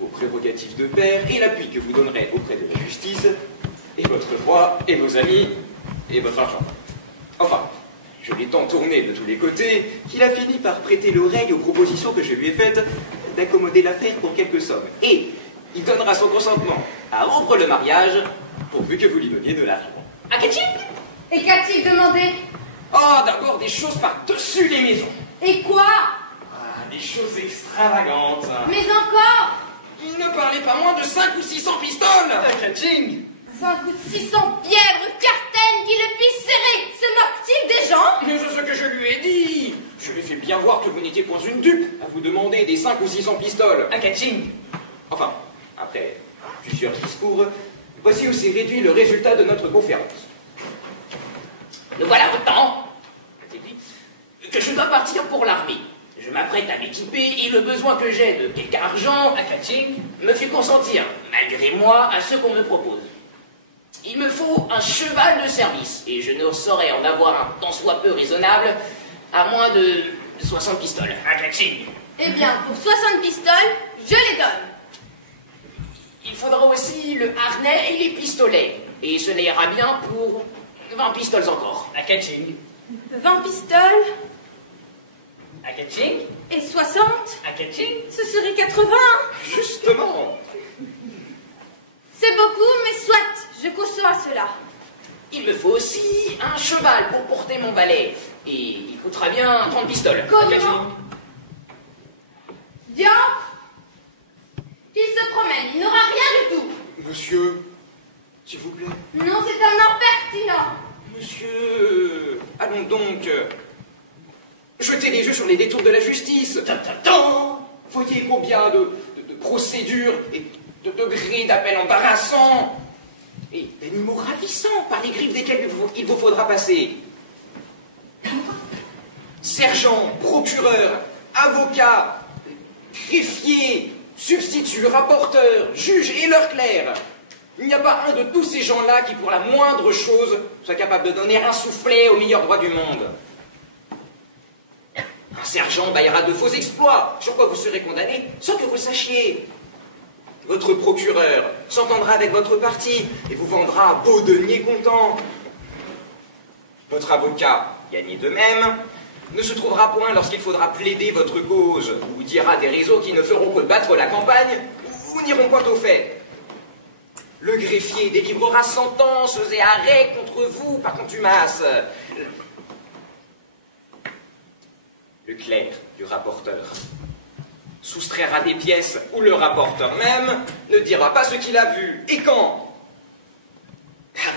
vos prérogatives de père, et l'appui que vous donnerez auprès de la justice, et votre droit, et vos amis, et votre argent. Enfin, je l'ai tant tourné de tous les côtés qu'il a fini par prêter l'oreille aux propositions que je lui ai faites d'accommoder l'affaire pour quelques sommes. Et il donnera son consentement à rompre le mariage pourvu que vous lui donniez de l'argent. À qu'a-t-il? Et qu'a-t-il demandé? Oh, d'abord des choses par-dessus les maisons. Et quoi? Ah, des choses extravagantes. Mais encore? Il ne parlait pas moins de 5 ou 600 pistoles. Catching. 5 ou 600 pièvres cartaines qui le puissent serrer. Se moque-t-il des gens? Mais c'est ce que je lui ai dit. Je lui ai fait bien voir que vous n'étiez point une dupe à vous demander des 5 ou 600 pistoles. Un catching. Enfin, après plusieurs discours, voici où s'est réduit le résultat de notre conférence. Le voilà autant, a-t-il dit, que je dois partir pour l'armée. Je m'apprête à m'équiper et le besoin que j'ai de quelque argent, à catching, me fait consentir, malgré moi, à ce qu'on me propose. Il me faut un cheval de service, et je ne saurais en avoir un tant soit peu raisonnable, à moins de 60 pistoles. Un catching. Eh bien, pour 60 pistoles, je les donne. Il faudra aussi le harnais et les pistolets, et ce n'ira bien pour 20 pistoles encore. Un catching. 20 pistoles Un catching. et 60, Un catching. ce serait 80. Justement. C'est beaucoup, mais soit, je conçois cela. Il me faut aussi un cheval pour porter mon balai. Et il coûtera bien 30 pistoles. Comment? Diantre, qu'il se promène, il n'aura rien du tout. Monsieur, s'il vous plaît. Non, c'est un impertinent. Monsieur, allons donc. Jetez les yeux sur les détours de la justice. Voyez combien de procédures et de degrés d'appel embarrassants. Et d'animaux ravissants par les griffes desquels il vous faudra passer. Sergent, procureur, avocat, greffier, substitut, rapporteur, juge et leur clerc. Il n'y a pas un de tous ces gens-là qui, pour la moindre chose, soit capable de donner un soufflet au meilleur droit du monde. Un sergent baillera de faux exploits, sur quoi vous serez condamné sans que vous le sachiez. Votre procureur s'entendra avec votre parti et vous vendra beau denier comptant. Votre avocat, gagné de même, ne se trouvera point lorsqu'il faudra plaider votre cause, ou dira des réseaux qui ne feront que battre la campagne, ou n'iront point au fait. Le greffier délivrera sentence et arrêt contre vous par contumace. Le clerc du rapporteur soustraira des pièces où le rapporteur même ne dira pas ce qu'il a vu. Et quand? Par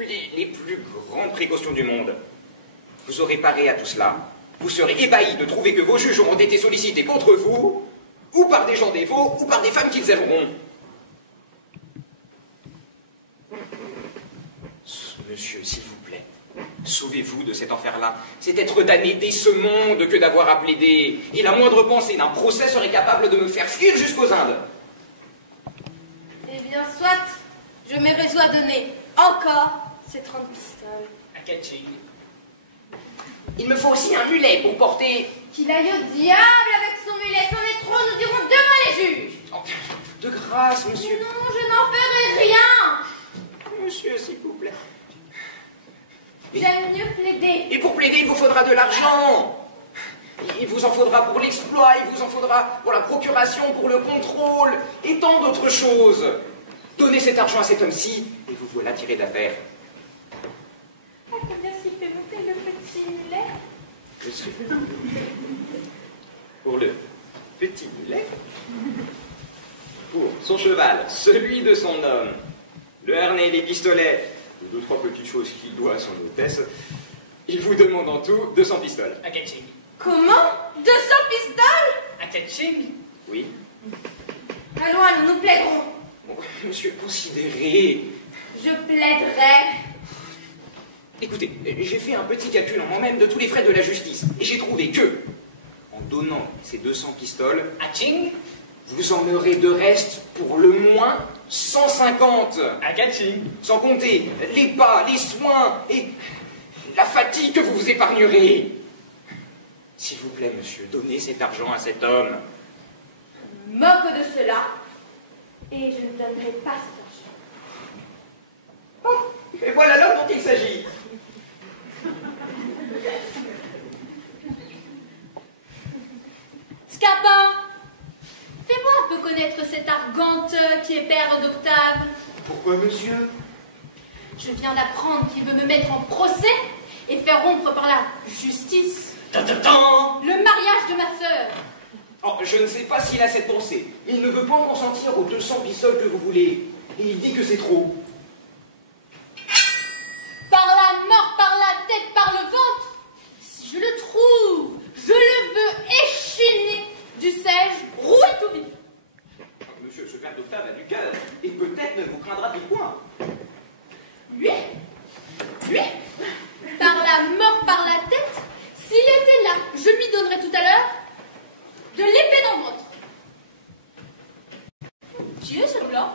les plus grandes précautions du monde, vous aurez paré à tout cela. Vous serez ébahis de trouver que vos juges auront été sollicités contre vous, ou par des gens dévots, ou par des femmes qu'ils aimeront. Monsieur, s'il vous plaît, sauvez-vous de cet enfer-là. C'est être damné dès ce monde que d'avoir à plaider. Et la moindre pensée d'un procès serait capable de me faire fuir jusqu'aux Indes. Eh bien, soit, je me résous à donner encore ces 30 pistoles. À catching. Il me faut aussi un mulet pour porter... Qu'il aille au diable avec son mulet, c'en est trop, nous dirons demain les juges. Oh, de grâce, monsieur. Non, je n'en ferai rien. Monsieur, s'il vous plaît. J'aime mieux plaider. Et pour plaider, il vous faudra de l'argent. Il vous en faudra pour l'exploit, il vous en faudra pour la procuration, pour le contrôle, et tant d'autres choses. Donnez cet argent à cet homme-ci, et vous voilà tiré d'affaire. Ah, combien s'il fait monter le petit mulet? Monsieur. Pour le petit mulet, pour son cheval, celui de son homme, le harnais, les pistolets, ou deux, trois petites choses qu'il doit à son hôtesse, il vous demande en tout 200 pistoles. À catching. Comment? 200 pistoles? À catching. Oui. Allons, allons, nous plaiderons. Bon, monsieur, considérez. Je plaiderai. Écoutez, j'ai fait un petit calcul en moi-même de tous les frais de la justice, et j'ai trouvé que, en donnant ces 200 pistoles, À ching. vous en aurez de reste pour le moins 150. À catching. Sans compter les pas, les soins et la fatigue que vous vous épargnerez. S'il vous plaît, monsieur, donnez cet argent à cet homme. Moque de cela. Et je ne donnerai pas cet argent. Oh, et voilà l'homme dont il s'agit. Scapin, fais-moi un peu connaître cette argante qui est père d'Octave. Pourquoi, monsieur? Je viens d'apprendre qu'il veut me mettre en procès et faire rompre par la justice le mariage de ma sœur. Oh, je ne sais pas s'il a cette pensée. Il ne veut pas consentir aux 200 pistoles que vous voulez. Et il dit que c'est trop. Par la mort, par la tête, par le ventre, si je le trouve, je le veux échiner du sèche, roué tout vif. Monsieur, ce père d'Octave a du cœur, et peut-être ne vous craindra du point. Lui, par la mort, par la tête, s'il était là, je lui donnerais tout à l'heure de l'épée dans le ventre. Qui est celui-là?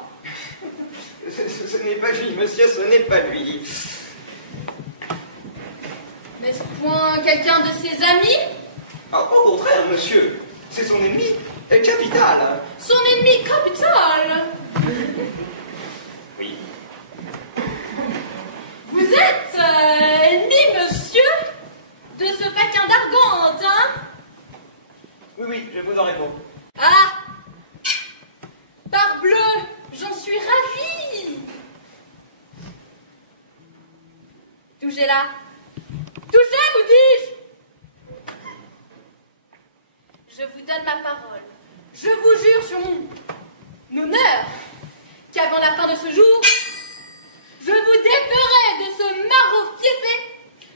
Ce n'est pas lui, monsieur, ce n'est pas lui. N'est-ce point quelqu'un de ses amis? Ah, au contraire, monsieur, c'est son ennemi capital. Son ennemi capital? Oui. Vous êtes ennemi, monsieur, de ce faquin d'Argante, hein? Oui, je vous en réponds. Ah! Parbleu, j'en suis ravie! Touchez-la! Touchez, vous dis-je! Je vous donne ma parole. Je vous jure sur mon honneur qu'avant la fin de ce jour, je vous déperai de ce maraud fiefé,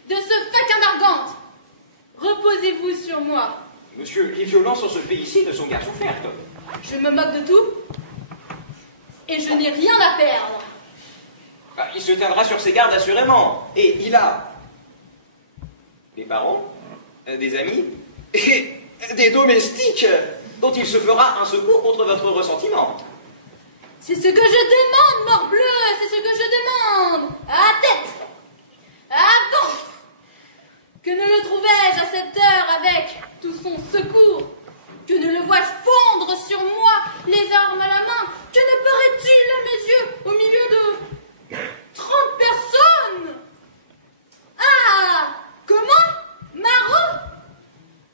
de ce faquin d'Argante. Reposez-vous sur moi. Monsieur, les violences en ce pays-ci ne sont guère souffertes. Je me moque de tout et je n'ai rien à perdre. Ah, il se tiendra sur ses gardes assurément. Et il a des parents, des amis et des domestiques dont il se fera un secours contre votre ressentiment. C'est ce que je demande, morbleu, c'est ce que je demande. À tête, à ventre. Que ne le trouvais-je à cette heure avec tous son secours. Que ne le vois-je fondre sur moi, les armes à la main? Que ne paraît-il à mes yeux au milieu de 30 personnes? Ah! Comment? Marot?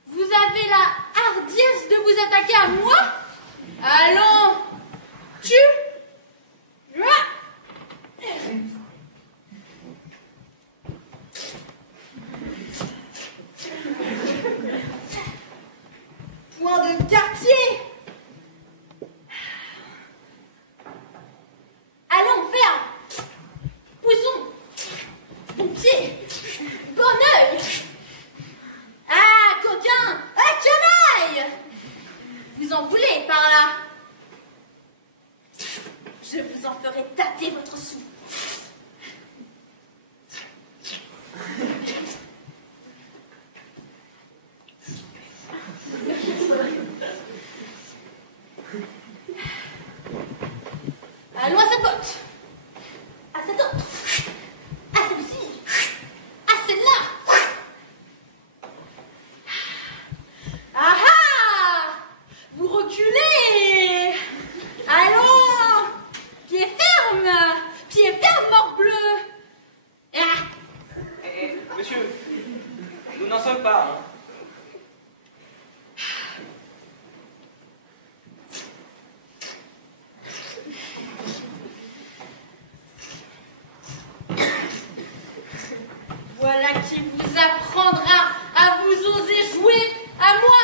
Vous avez la hardiesse de vous attaquer à moi? Allons! Point de quartier! Allons, ferme! Poisson! Bon pied! Bon œil! Ah, coquin! Ah, canaille! Vous en voulez par là? Je vous en ferai tâter votre sou. Allons à cette botte, à cette autre, à celle-ci, à celle-là. Ah ah! Vous reculez! Allons! Pied ferme, morbleu! Ah! Monsieur, nous n'en sommes pas, hein. Voilà qui vous apprendra à vous oser jouer à moi.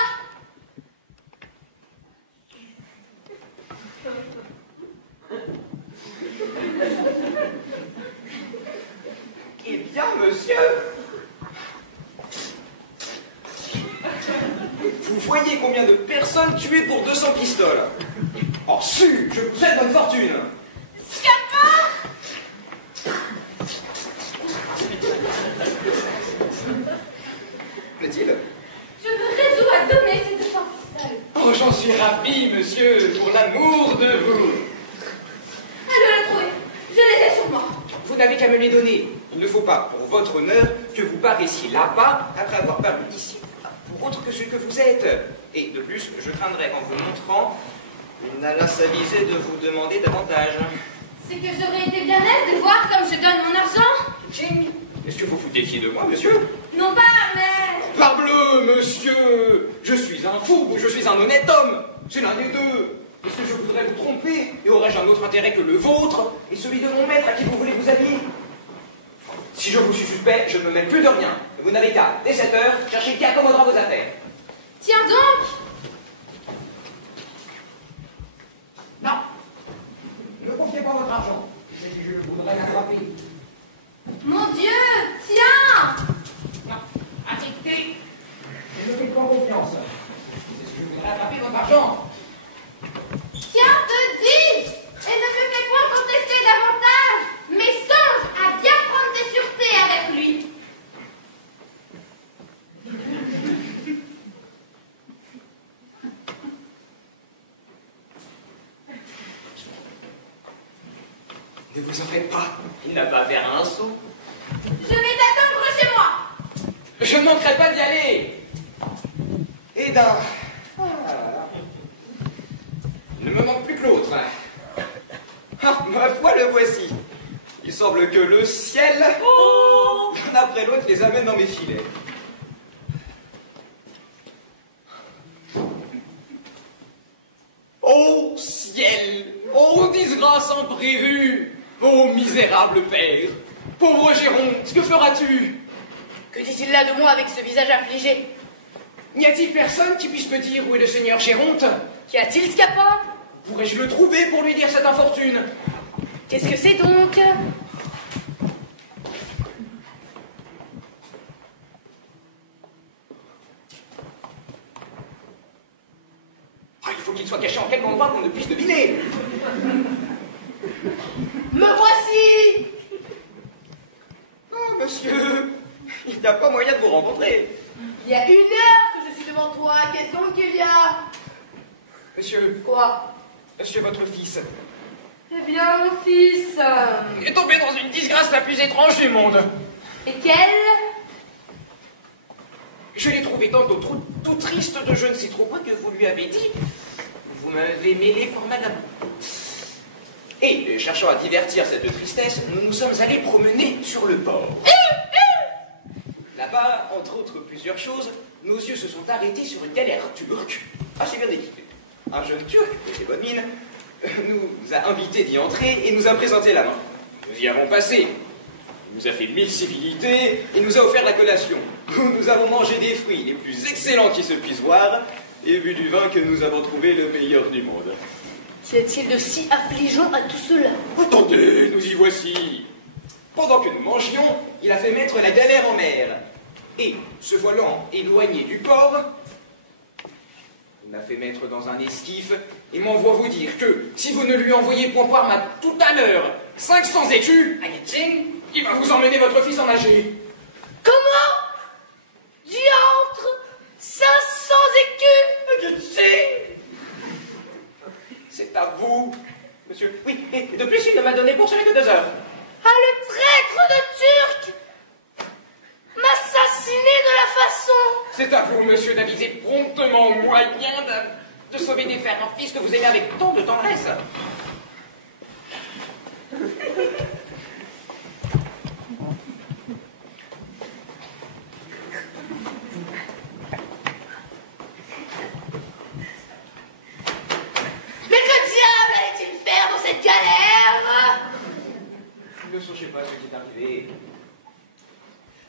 Eh bien, monsieur, vous voyez combien de personnes tuées pour 200 pistoles? Oh, su, je vous souhaite bonne fortune. Plaît-il? Je me résous à donner ces 200 pistoles. Oh, j'en suis ravi, monsieur, pour l'amour de vous. Allez la trouver. Je les ai sur moi. Vous n'avez qu'à me les donner. Il ne faut pas, pour votre honneur, que vous paraissiez là-bas après avoir paru ici pour autre que ce que vous êtes. Et de plus, je craindrais, en vous montrant, une inlassabilité de vous demander davantage. C'est que j'aurais été bien aise de voir comme je donne mon argent. Ching! Est-ce que vous vous défiez de moi, monsieur? Non pas, mais... Parbleu, monsieur! Je suis un fou ou je suis un honnête homme? C'est l'un des deux. Est-ce que je voudrais vous tromper? Et aurais-je un autre intérêt que le vôtre et celui de mon maître à qui vous voulez vous allier? Si je vous suis suspect, je ne me mêle plus de rien. Vous n'avez qu'à, dès 7 heures, chercher qui accommodera vos affaires. Tiens donc! Non! Ne confiez pas votre argent. C'est que je voudrais l'attraper. Mon Dieu! Tiens! Non, arrêtez! Je ne fais pas confiance. C'est ce que je voudrais attraper votre argent. Tiens, te dis! Et ne me fais point contester davantage! Mais songe à bien prendre tes sûretés avec lui! Ne vous en faites pas. Il n'a pas à faire un saut. Je vais t'attendre chez moi! Je ne manquerai pas d'y aller. Et d'un... Il ne me manque plus que l'autre. Ah, ma foi, le voici. Il semble que le ciel, l'un après l'autre, les amène dans mes filets. Ô ciel! Ô disgrâce imprévue! Ô misérable père! Pauvre Géronte, que feras-tu? Que dit-il là de moi avec ce visage affligé? N'y a-t-il personne qui puisse me dire où est le seigneur Géronte? Qu'y a-t-il, Scapin? Pourrais-je le trouver pour lui dire cette infortune? Qu'est-ce que c'est donc? Ah, il faut qu'il soit caché en quelque endroit qu'on ne puisse deviner. Me voici! Oh, monsieur, il n'y a pas moyen de vous rencontrer. Il y a 1 heure que je suis devant toi. Qu'est-ce donc qu'il y a? Monsieur, Quoi? monsieur, votre fils Eh bien, mon fils... il est tombé dans une disgrâce la plus étrange du monde. Et quelle? Je l'ai trouvé tantôt tout triste de je ne sais trop quoi que vous lui avez dit. Vous m'avez mêlé fort madame. Et, cherchant à divertir cette tristesse, nous nous sommes allés promener sur le port. Là-bas, entre autres plusieurs choses, nos yeux se sont arrêtés sur une galère turque, assez bien équipée. Un jeune turc, de ses bonnes mines, nous a invités d'y entrer et nous a présenté la main. Nous y avons passé. Il nous a fait 1000 civilités et nous a offert la collation. Nous avons mangé des fruits les plus excellents qui se puissent voir et bu du vin que nous avons trouvé le meilleur du monde. Qu'y a-t-il de si affligeant à tout cela? Attendez, nous y voici. Pendant que nous mangions, il a fait mettre la galère en mer. Et, se voyant éloigné du port, il m'a fait mettre dans un esquif et m'envoie vous dire que, si vous ne lui envoyez point par tout à l'heure 500 écus, il va vous emmener votre fils en nager. Comment? Diantre! 500 écus! C'est à vous, monsieur. Oui, et de plus, il ne m'a donné pour cela que 2 heures. Ah, le traître de Turc m'assassiner de la façon! C'est à vous, monsieur, d'aviser promptement moyen de sauver des frères un fils que vous aimez avec tant de tendresse. Mais que diable allait-il faire dans cette galère? Ne songez pas à ce qui est arrivé.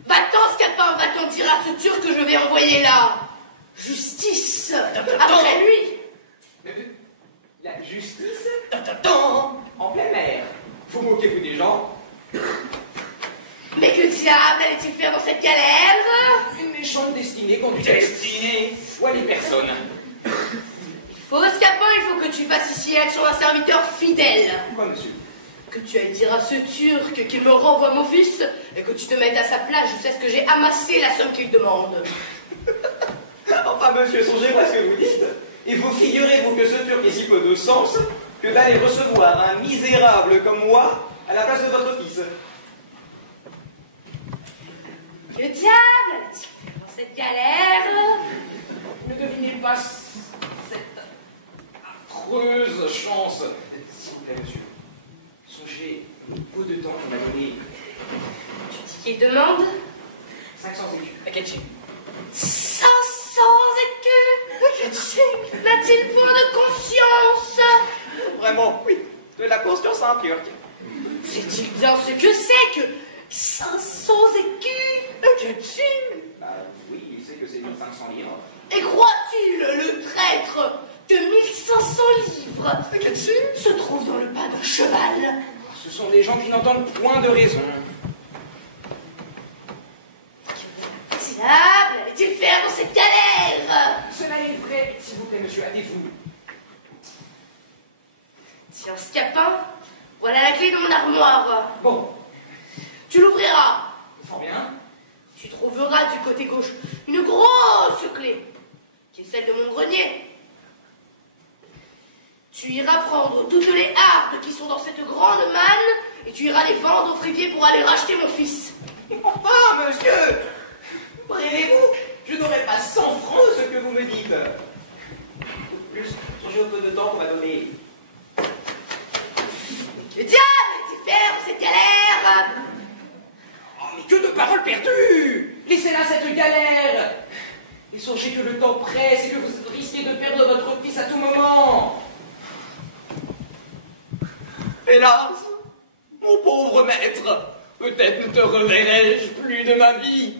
Va-t'en, Scapin, va-t'en dire à ce Turc que je vais envoyer là. Justice après lui. La justice en pleine mer. Vous moquez-vous des gens? Mais que diable allait-il faire dans cette galère? Une méchante destinée conduite à destinée. Soit les personnes. Scapin, il faut que tu fasses ici action d'un serviteur fidèle. Quoi, monsieur? Que tu ailles dire à ce Turc qu'il me renvoie mon fils et que tu te mettes à sa place jusqu'à ce que j'ai amassé la somme qu'il demande. Enfin, monsieur, songez-moi ce que vous dites. Et vous figurez-vous que ce Turc est si peu de sens que d'aller recevoir un misérable comme moi à la place de votre fils? Que diable allait-il faire dans cette galère? Ne devinez pas cette affreuse chance. S'il vous plaît, monsieur, songez au peu de temps qu'il m'a donné. Tu dis qu'il demande 500 écus. À quel chiffre? 500 écus. N'a-t-il point de conscience? Vraiment, oui, de la conscience à un Turc. Sait-il bien ce que c'est que 500 écus? Bah oui, il sait que c'est 1500 livres. Et croit-il, le traître, que 1500 livres se trouve dans le pas d'un cheval? Ce sont des gens qui n'entendent point de raison. Que diable allait-il faire dans cette galère? Cela est vrai, s'il vous plaît, monsieur, hâtez-vous. Tiens, Scapin, voilà la clé de mon armoire. Bon, Tu l'ouvriras. fort bien. Tu trouveras du côté gauche une grosse clé, qui est celle de mon grenier. Tu iras prendre toutes les hardes qui sont dans cette grande manne et tu iras les vendre au fripier pour aller racheter mon fils. Enfin, monsieur, rêvez-vous, je n'aurai pas 100 francs ce que vous me dites. Plus, songez au peu de temps qu'on m'a donné. Que diable allait-il faire dans cette galère? Oh, mais que de paroles perdues! Laissez là cette galère! Et songez que le temps presse et que vous risquez de perdre votre fils à tout moment. Hélas, mon pauvre maître, peut-être ne te reverrai-je plus de ma vie.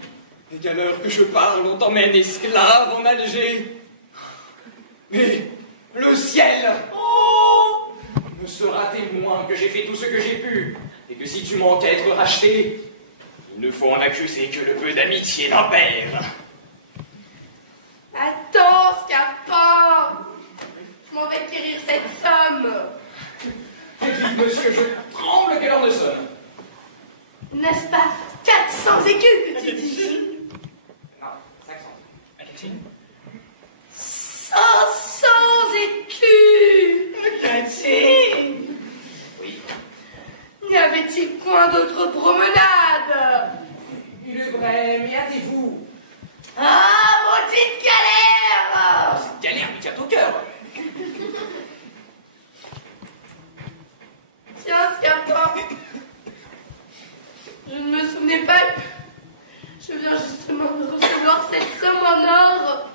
Et qu'à l'heure que je parle, on t'emmène esclave en Alger. Mais le ciel, oh, me sera témoin que j'ai fait tout ce que j'ai pu, et que si tu manques à être racheté, il ne faut en accuser que le peu d'amitié d'un père. Attends, Scapin, je m'en vais quérir cette somme. Vite, monsieur, je tremble que l'heure ne sonne. N'est-ce pas 400 écus que tu dis? Non, 500. À quel signe? 500 écus! Cathy! Oui. N'y avait-il point d'autre promenade? Il est vrai, mais hâtez-vous. Ah, maudite galère! Cette galère lui tient au cœur. Tiens, Scarpa. Je ne me souvenais pas que je viens justement de recevoir cette somme en or.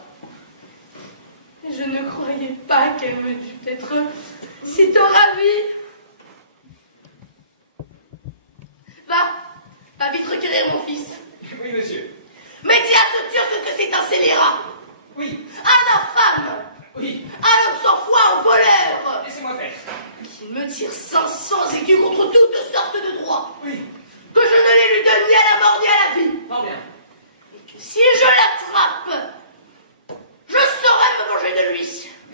Et je ne croyais pas qu'elle me dût être sitôt ravie. Va vite requérir mon fils. Oui, monsieur. Mais dis à ce turc que c'est un scélérat. Oui. Un infâme. Oui. Un homme sans foi, un voleur. Laissez-moi faire. Qui me tire 500 écus contre toutes sortes de droits. Oui. Que je ne les lui donne ni à la mort ni à la vie. Fort bien. Et que si je l'attrape, je saurai me venger de lui.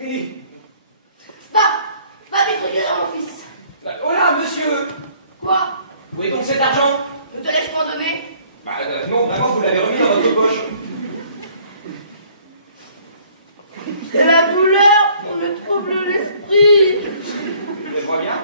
Oui. Va vite requérir mon fils. Oh là, monsieur. Quoi? Où est donc cet argent? Ne te laisse m'en donner? Non, vraiment, vous l'avez remis dans votre poche. C'est la douleur pour me trouble l'esprit. Je vois bien.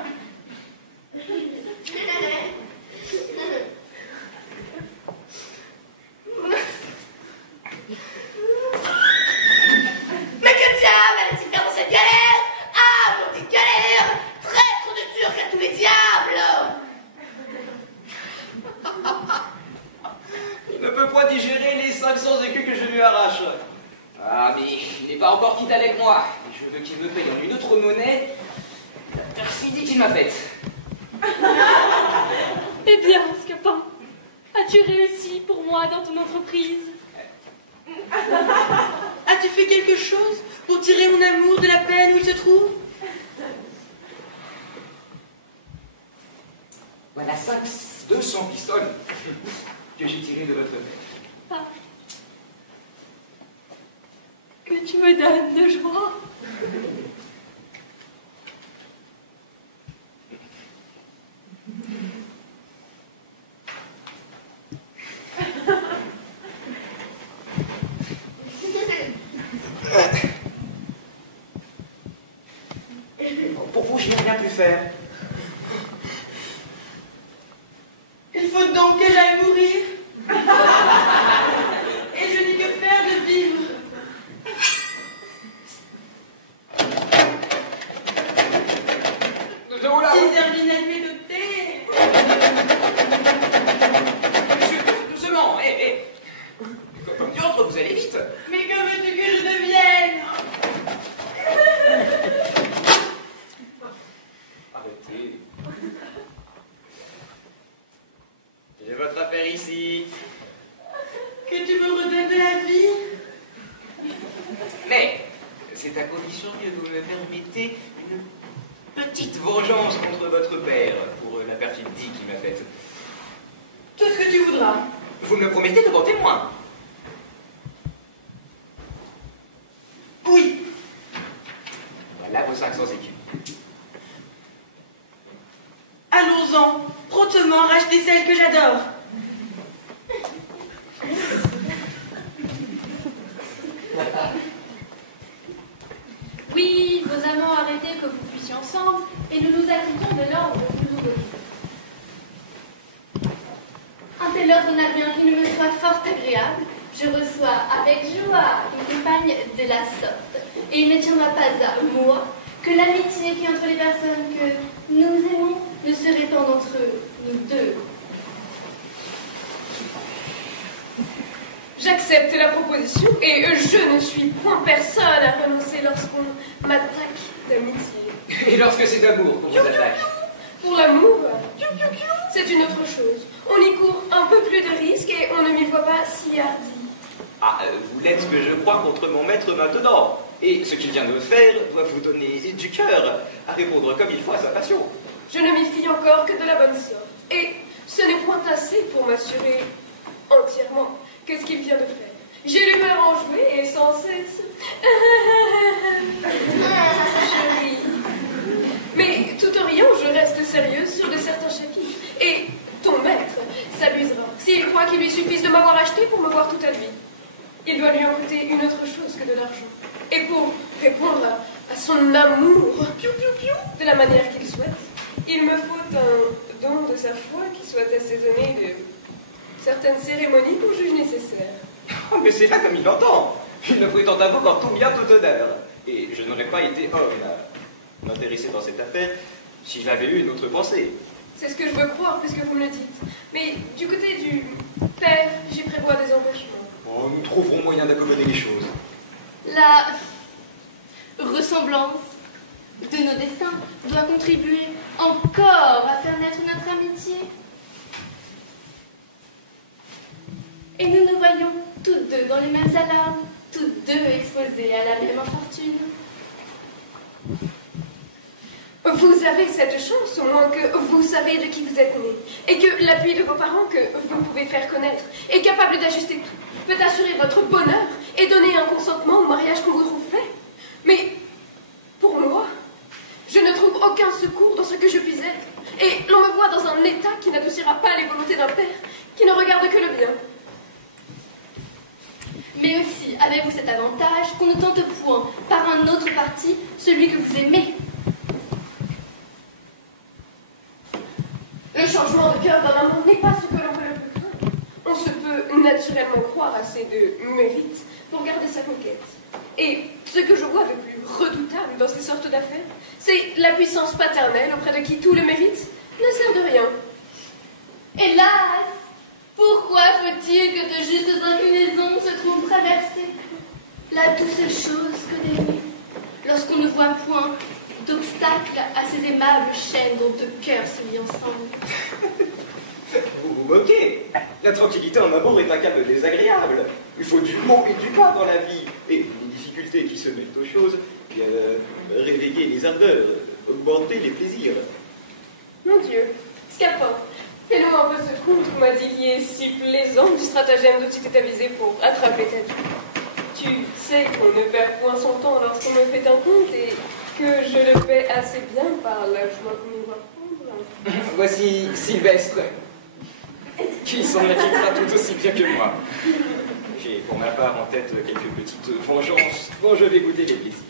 Mais que diable allait-il faire dans cette galère? Ah, maudite galère! Traître de Turc à tous les diables! Il ne peut point digérer les 500 écus que je lui arrache. Ah, mais il n'est pas encore quitté avec moi. Et je veux qu'il me paye en une autre monnaie. La perfidie qu'il m'a faite. Eh bien, Scapin, as-tu réussi pour moi dans ton entreprise? As-tu fait quelque chose pour tirer mon amour de la peine où il se trouve? Voilà 200 pistoles que j'ai tirées de votre père. Ah. Que tu me donnes de joie. Pour vous, je n'ai rien pu faire. Il faut donc que j'aille mourir. Et je n'ai que faire de vivre. Oh là, 6 heures d'inanimé de thé. monsieur, doucement, Comme diantre, vous allez vite. Mais que veux-tu que je devienne? Arrêtez. J'ai votre affaire ici. Que tu me redonnes de la vie? Mais c'est à condition que vous me permettez une petite vengeance contre votre père pour la perfidie qu'il m'a faite. Tout ce que tu voudras. Vous me promettez devant témoin? Oui. Voilà vos 500 écus. Allons-en, promptement racheter celle que j'adore. Oui, vos amants arrêtés que vous puissiez ensemble, et nous nous acquittons de l'ordre que nous donnons. Un tel ordre n'a bien qu'il me soit fort agréable. Je reçois avec joie une compagne de la sorte, et il ne tiendra pas à moi que l'amitié qui est entre les personnes que nous aimons ne se répande entre nous deux. J'accepte la proposition et je ne suis point personne à renoncer lorsqu'on m'attaque d'amitié. Et lorsque c'est d'amour qu'on vous attaque? Pour l'amour, c'est une autre chose. On y court un peu plus de risques et on ne m'y voit pas si hardi. Ah, vous l'êtes ce que je crois contre mon maître maintenant. Et ce qu'il vient de faire doit vous donner du cœur à répondre comme il faut à sa passion. Je ne m'y fie encore que de la bonne sorte. Et ce n'est point assez pour m'assurer entièrement que ce qu'il vient de faire. J'ai lu peur en jouer et sans cesse. Je ris. Mais tout en riant, je reste sérieuse sur de certains chapitres. Et ton maître s'abusera s'il croit qu'il lui suffise de m'avoir acheté pour me voir tout à lui. Il doit lui en coûter une autre chose que de l'argent. Et pour répondre à son amour de la manière qu'il souhaite, il me faut un don de sa foi qui soit assaisonné de certaines cérémonies qu'on juge nécessaires. Oh, mais c'est là comme il l'entend. Il ne prétend à vous qu'en tout bien, tout honneur. Et je n'aurais pas été homme à m'intéresser dans cette affaire si j'avais eu une autre pensée. C'est ce que je veux croire, puisque vous me le dites. Mais du côté du père, j'y prévois des empêchements. Oh, nous trouverons moyen d'accommoder les choses. La ressemblance de nos destins doit contribuer encore à faire naître notre amitié. Et nous nous voyons toutes deux dans les mêmes alarmes, toutes deux exposées à la même infortune. Vous avez cette chance, au moins que vous savez de qui vous êtes né, et que l'appui de vos parents que vous pouvez faire connaître est capable d'ajuster tout, peut assurer votre bonheur et donner un consentement au mariage qu'on vous trouve fait. Mais pour moi, je ne trouve aucun secours dans ce que je puis être, et l'on me voit dans un état qui n'adoucira pas les volontés d'un père qui ne regarde que le bien. Mais aussi, avez-vous cet avantage qu'on ne tente point par un autre parti celui que vous aimez? Le changement de cœur d'un amant n'est pas ce que l'on peut le plus craindre. On se peut naturellement croire assez de mérite pour garder sa conquête. Et ce que je vois de plus redoutable dans ces sortes d'affaires, c'est la puissance paternelle auprès de qui tout le mérite ne sert de rien. Hélas! Pourquoi faut-il que de justes inclinaisons se trouvent traversées? La douce chose que d'aimer, lorsqu'on ne voit point d'obstacle à ces aimables chaînes dont deux cœurs se lient ensemble. Vous vous moquez. La tranquillité en amour est un calme désagréable. Il faut du haut et du bas dans la vie. Et les difficultés qui se mêlent aux choses viennent réveiller les ardeurs, augmenter les plaisirs. Mon Dieu, Scapin, fais-nous un peu ce coup. Tu m'as dit qu'il est si plaisant du stratagème dont tu t'es avisé pour attraper ta vie. Tu sais qu'on ne perd point son temps lorsqu'on me fait un compte et que je le fais assez bien par la joie qu'on nous va prendre. Voici Sylvestre, qui s'en acquittera tout aussi bien que moi. J'ai pour ma part en tête quelques petites vengeances dont je vais goûter les plaisirs.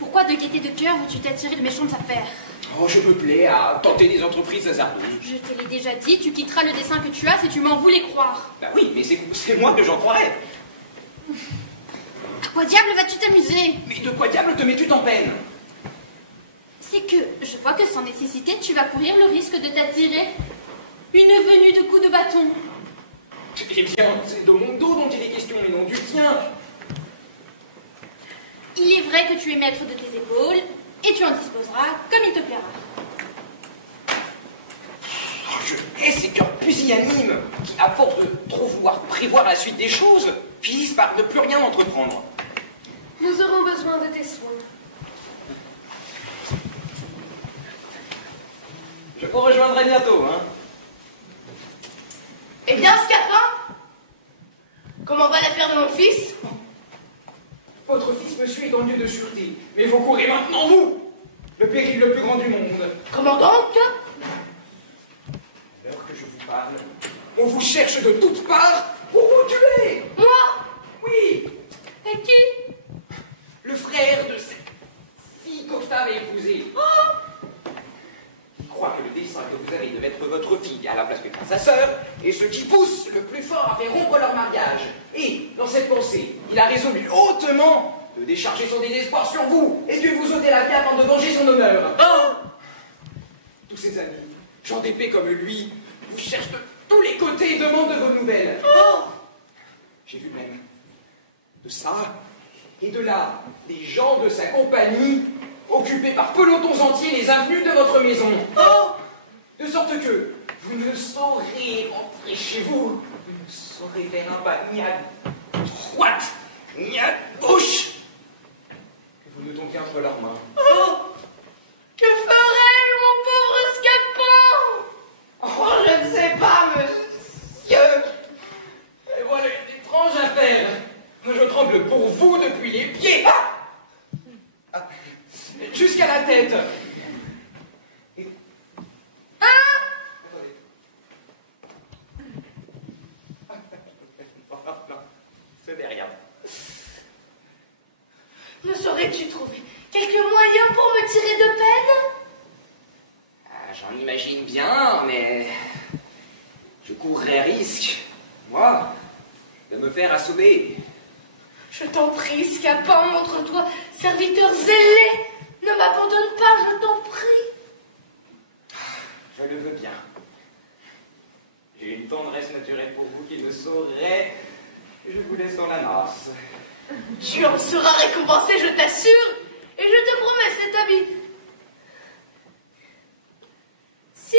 Pourquoi de gaieté de cœur veux-tu t'attirer de méchantes affaires? Oh, je me plais à tenter des entreprises hasardeuses. Je te l'ai déjà dit, tu quitteras le dessein que tu as si tu m'en voulais croire. Bah oui, mais c'est moi que j'en croirais. À quoi diable vas-tu t'amuser? Mais de quoi diable te mets-tu en peine? C'est que je vois que sans nécessité, tu vas courir le risque de t'attirer une venue de coups de bâton. Eh bien, c'est de mon dos dont il est question et non du tien. Il est vrai que tu es maître de tes épaules, et tu en disposeras comme il te plaira. Oh, je hais ces cœurs pusillanimes qui, à force de trop vouloir prévoir la suite des choses, finissent par ne plus rien entreprendre. Nous aurons besoin de tes soins. Je vous rejoindrai bientôt, hein. Eh bien, Scapin, comment va l'affaire de mon fils? Votre fils me suit en lieu de sûreté, mais vous courez maintenant, vous, le péril le plus grand du monde. Comment donc? Alors que je vous parle, on vous cherche de toutes parts pour vous tuer. Moi? Oui, Et qui? le frère de cette fille qu'Octave a épousée. Il croit que le dessein que vous avez de mettre votre fille à la place de sa sœur est ce qui pousse le plus fort à faire rompre leur mariage. Et, dans cette pensée, il a résolu hautement de décharger son désespoir sur vous et de vous ôter la vie afin de venger son honneur. Tous ses amis, gens d'épée comme lui, vous cherchent de tous les côtés et demandent de vos nouvelles. J'ai vu même de ça et de là des gens de sa compagnie occupés par pelotons entiers les avenues de votre maison. De sorte que vous ne saurez rentrer chez vous, vous ne saurez faire un pas ni à droite ni à gauche que vous ne tombiez entre leurs mains. Que ferais-je, mon pauvre Scapin? Oh, je ne sais pas, monsieur. Et voilà une étrange affaire. Je tremble pour vous depuis les pieds jusqu'à la tête. Non, ce n'est rien. Ne saurais-tu trouver quelques moyens pour me tirer de peine? J'en imagine bien, mais je courrais risque, moi, de me faire assommer. Je t'en prie, Scapin, montre-toi serviteur zélé. Ne m'abandonne pas, je t'en prie. Je le veux bien. J'ai une tendresse naturelle pour vous qui me saurait. Je vous laisse dans la nasse. Tu en seras récompensé, je t'assure, et je te promets cet habit. Si,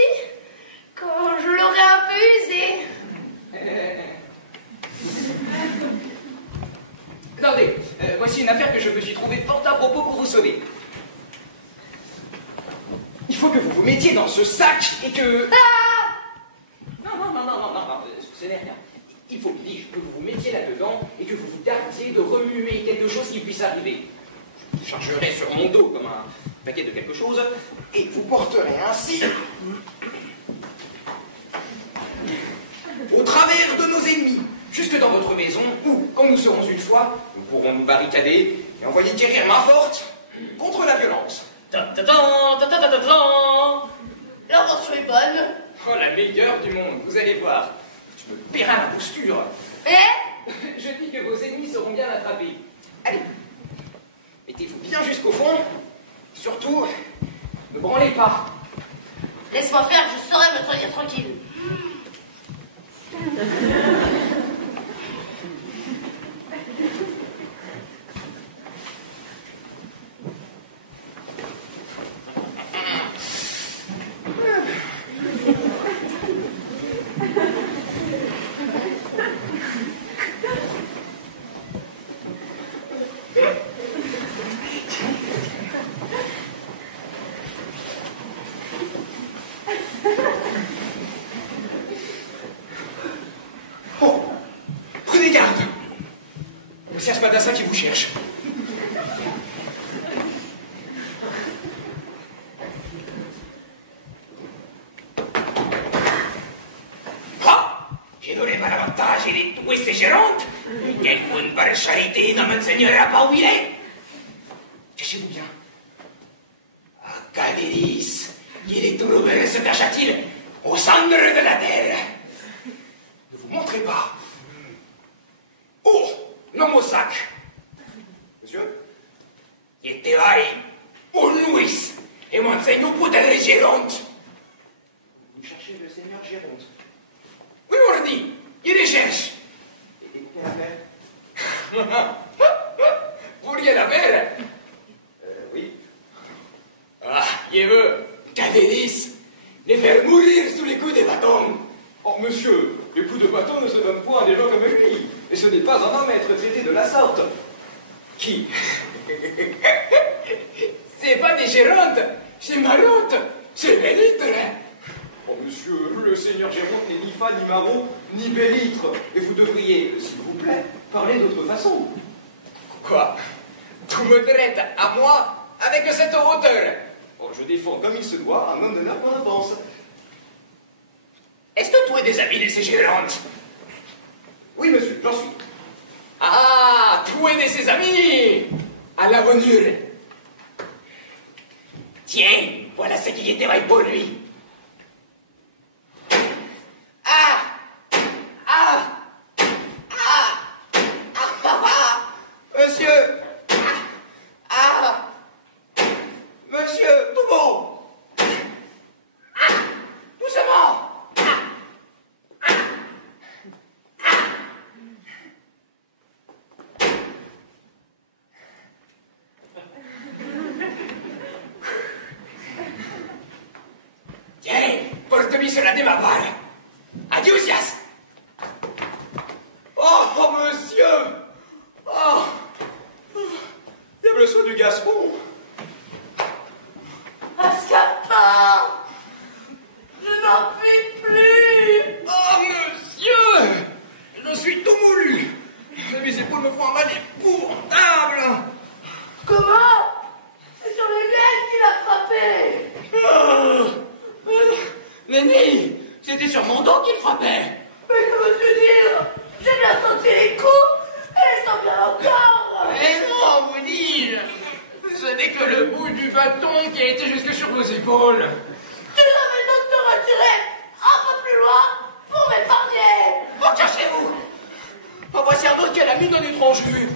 quand je l'aurai un peu usé. Attendez, voici une affaire que je me suis trouvée fort à propos pour vous sauver. Il faut que vous vous mettiez dans ce sac et que... Ah! Non, ce n'est rien. Il faut, dis-je, que vous vous mettiez là-dedans et que vous vous gardiez de remuer quelque chose qui puisse arriver. Je vous chargerai sur mon dos comme un paquet de quelque chose et vous porterez ainsi au travers de nos ennemis, jusque dans votre maison où, quand nous serons une fois, nous pourrons nous barricader et envoyer guérir main forte contre la violence. L'invention est bonne. Oh, la meilleure du monde, vous allez voir. Tu me paieras la posture. Je dis que vos ennemis seront bien attrapés. Allez, mettez-vous bien jusqu'au fond. Surtout, ne branlez pas. Laisse-moi faire, je saurai me tenir tranquille. C'est Aspadassa qui vous cherche. Ah! Je n'aurai pas l'avantage de tuer ces gérontes. Quelqu'un par charité ne m'enseignera pas où il est. Cachez-vous bien. À Cadéris, il est trouvé se cacha-t-il au centre de la terre. Ne vous montrez pas. Oh! Non, mon sac. Monsieur? Il était là, au Nuis, et m'enseigne au bout de la Géronte. Vous cherchez le seigneur Géronte? Oui, on l'a dit, il les cherche. Et quelle affaire? Vous vouliez l'affaire? Oui. Ah, il veut, Cadéris, les faire mourir sous les coups des bâtons. Oh, monsieur, les coups de bâton ne se donnent point à des gens comme lui. Et ce n'est pas un homme à être traité de la sorte. Qui? C'est pas des Gérontes, c'est Marotte, c'est Bélitre. Oh, monsieur, le seigneur Géronte n'est ni fan, ni marron, ni Bélitre. Et vous devriez, s'il vous plaît, parler d'autre façon. Quoi? Tu me traites à moi avec cette hauteur? Oh, je défends comme il se doit un homme de 9 points d'avance. Est-ce que tu es des amis de ces Gérontes? Oui, monsieur, j'en suis. Ah, tu es de ses amis. À la bonne heure. Tiens, voilà ce qui était vrai pour lui. Monsieur. Monsieur, tout bon. Doucement. Tiens, porte-lui cela de ma part. Adieusias. Oh, monsieur! Oh! Diable soit du Gascon! Ascapin! Je n'en puis plus! Oh, monsieur! Je suis tout moulu. Mes épaules me font un mal épouvantable. Comment? C'est sur les miennes qu'il a frappé! Nenni, c'était sur mon dos qu'il frappait. Mais que veux-tu dire? J'ai bien senti les coups et ils sont bien encore! Mais non, vous dis-je. Ce n'est que le bout du bâton qui a été jusque sur vos épaules. Tu devais donc te retirer un peu plus loin pour mettre Oh, voici un autre qu'elle a mis d'un étrange vue.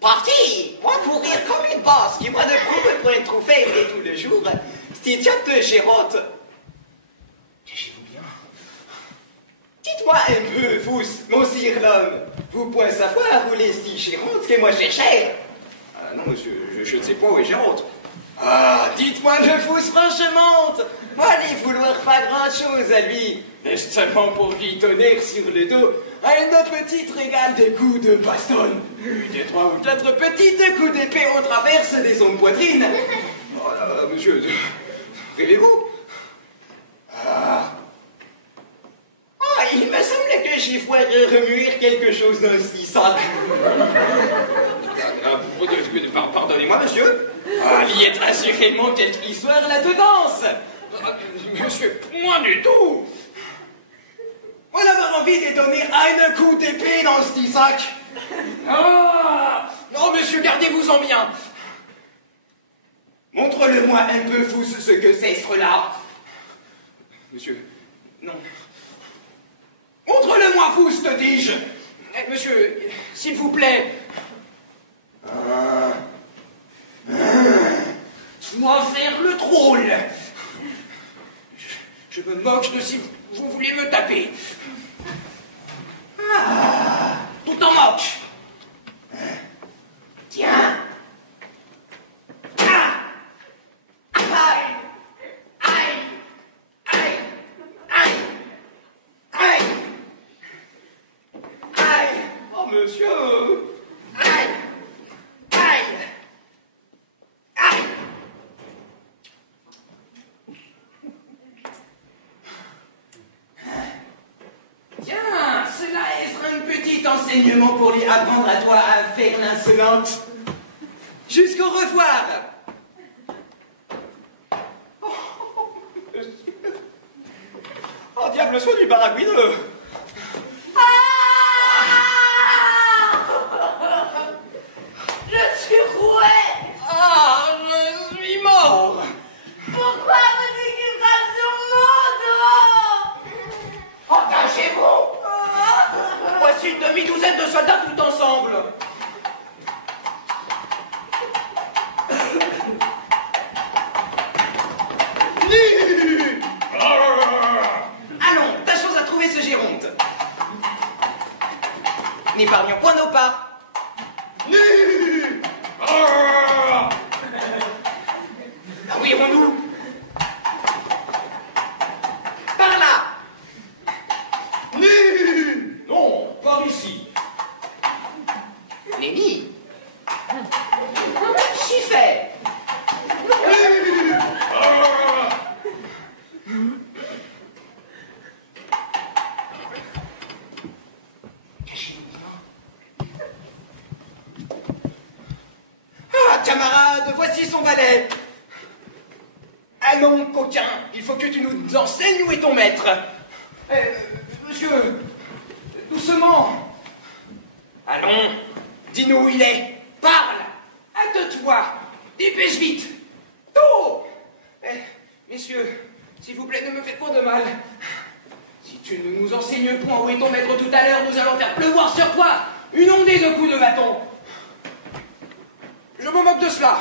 Parti! Moi courir comme une basse, qui moi ne prouve pour une trophée et tout le jour. Stidiate de Géronte. Cachez-vous bien. Dites-moi un peu, vous, mon sire l'homme, vous pouvez savoir où les sti Géronte que moi cherchais? Ah non, monsieur, je ne sais pas où est Géronte. Ah, dites-moi le vous franchement. Moi, allez vouloir pas grand-chose à lui. Mais seulement pour lui donner sur le dos une petite régale de coups de baston. Des 3 ou 4 petites coups d'épée au traverse de son poitrine. Oh là, monsieur, réveillez-vous. Ah, il me semble que j'y vois remuer quelque chose d'instissant. Pardonnez-moi, monsieur. Ah, il y a assurément quelque histoire là-dedans. Monsieur, moi du tout. Moi d'avoir envie de donner un coup d'épée dans ce petit sac. Ah, non, monsieur, gardez-vous-en bien. Montre-le-moi un peu, vous, ce que c'est, ce-là. Monsieur, non. Montre-le-moi, vous, te dis-je. Monsieur, s'il vous plaît. Moi faire le drôle. Je me moque de si vous voulez me taper. Ah, tout en moque. Tiens. Ah. Aïe. Aïe. Aïe. Aïe. Aïe. Aïe. Oh, monsieur. Aïe. Aïe. Aïe. Tiens, cela est un petit enseignement pour lui apprendre à toi à faire l'insolente. Jusqu'au revoir. Oh, diable soit du baragouineux. Je suis roué. Ah, je suis mort. Pourquoi vous écrivez sur mon dos? Engagez-vous. Voici une demi-douzaine de soldats tout ensemble. Allons, tâchons à trouver ce Géronte. N'épargnons point nos pas. Arrivons-nous. Par là. Non, par ici. Lenny. J'y fais. Ah, camarade, voici son valet. Allons, coquin, il faut que tu nous enseignes où est ton maître. Monsieur, doucement. Allons, dis-nous où il est. Parle, hâte-toi, dépêche vite. Tôt. Messieurs, s'il vous plaît, ne me faites pas de mal. Si tu ne nous enseignes point où est ton maître tout à l'heure, nous allons faire pleuvoir sur toi une ondée de coups de bâton. Je me moque de cela.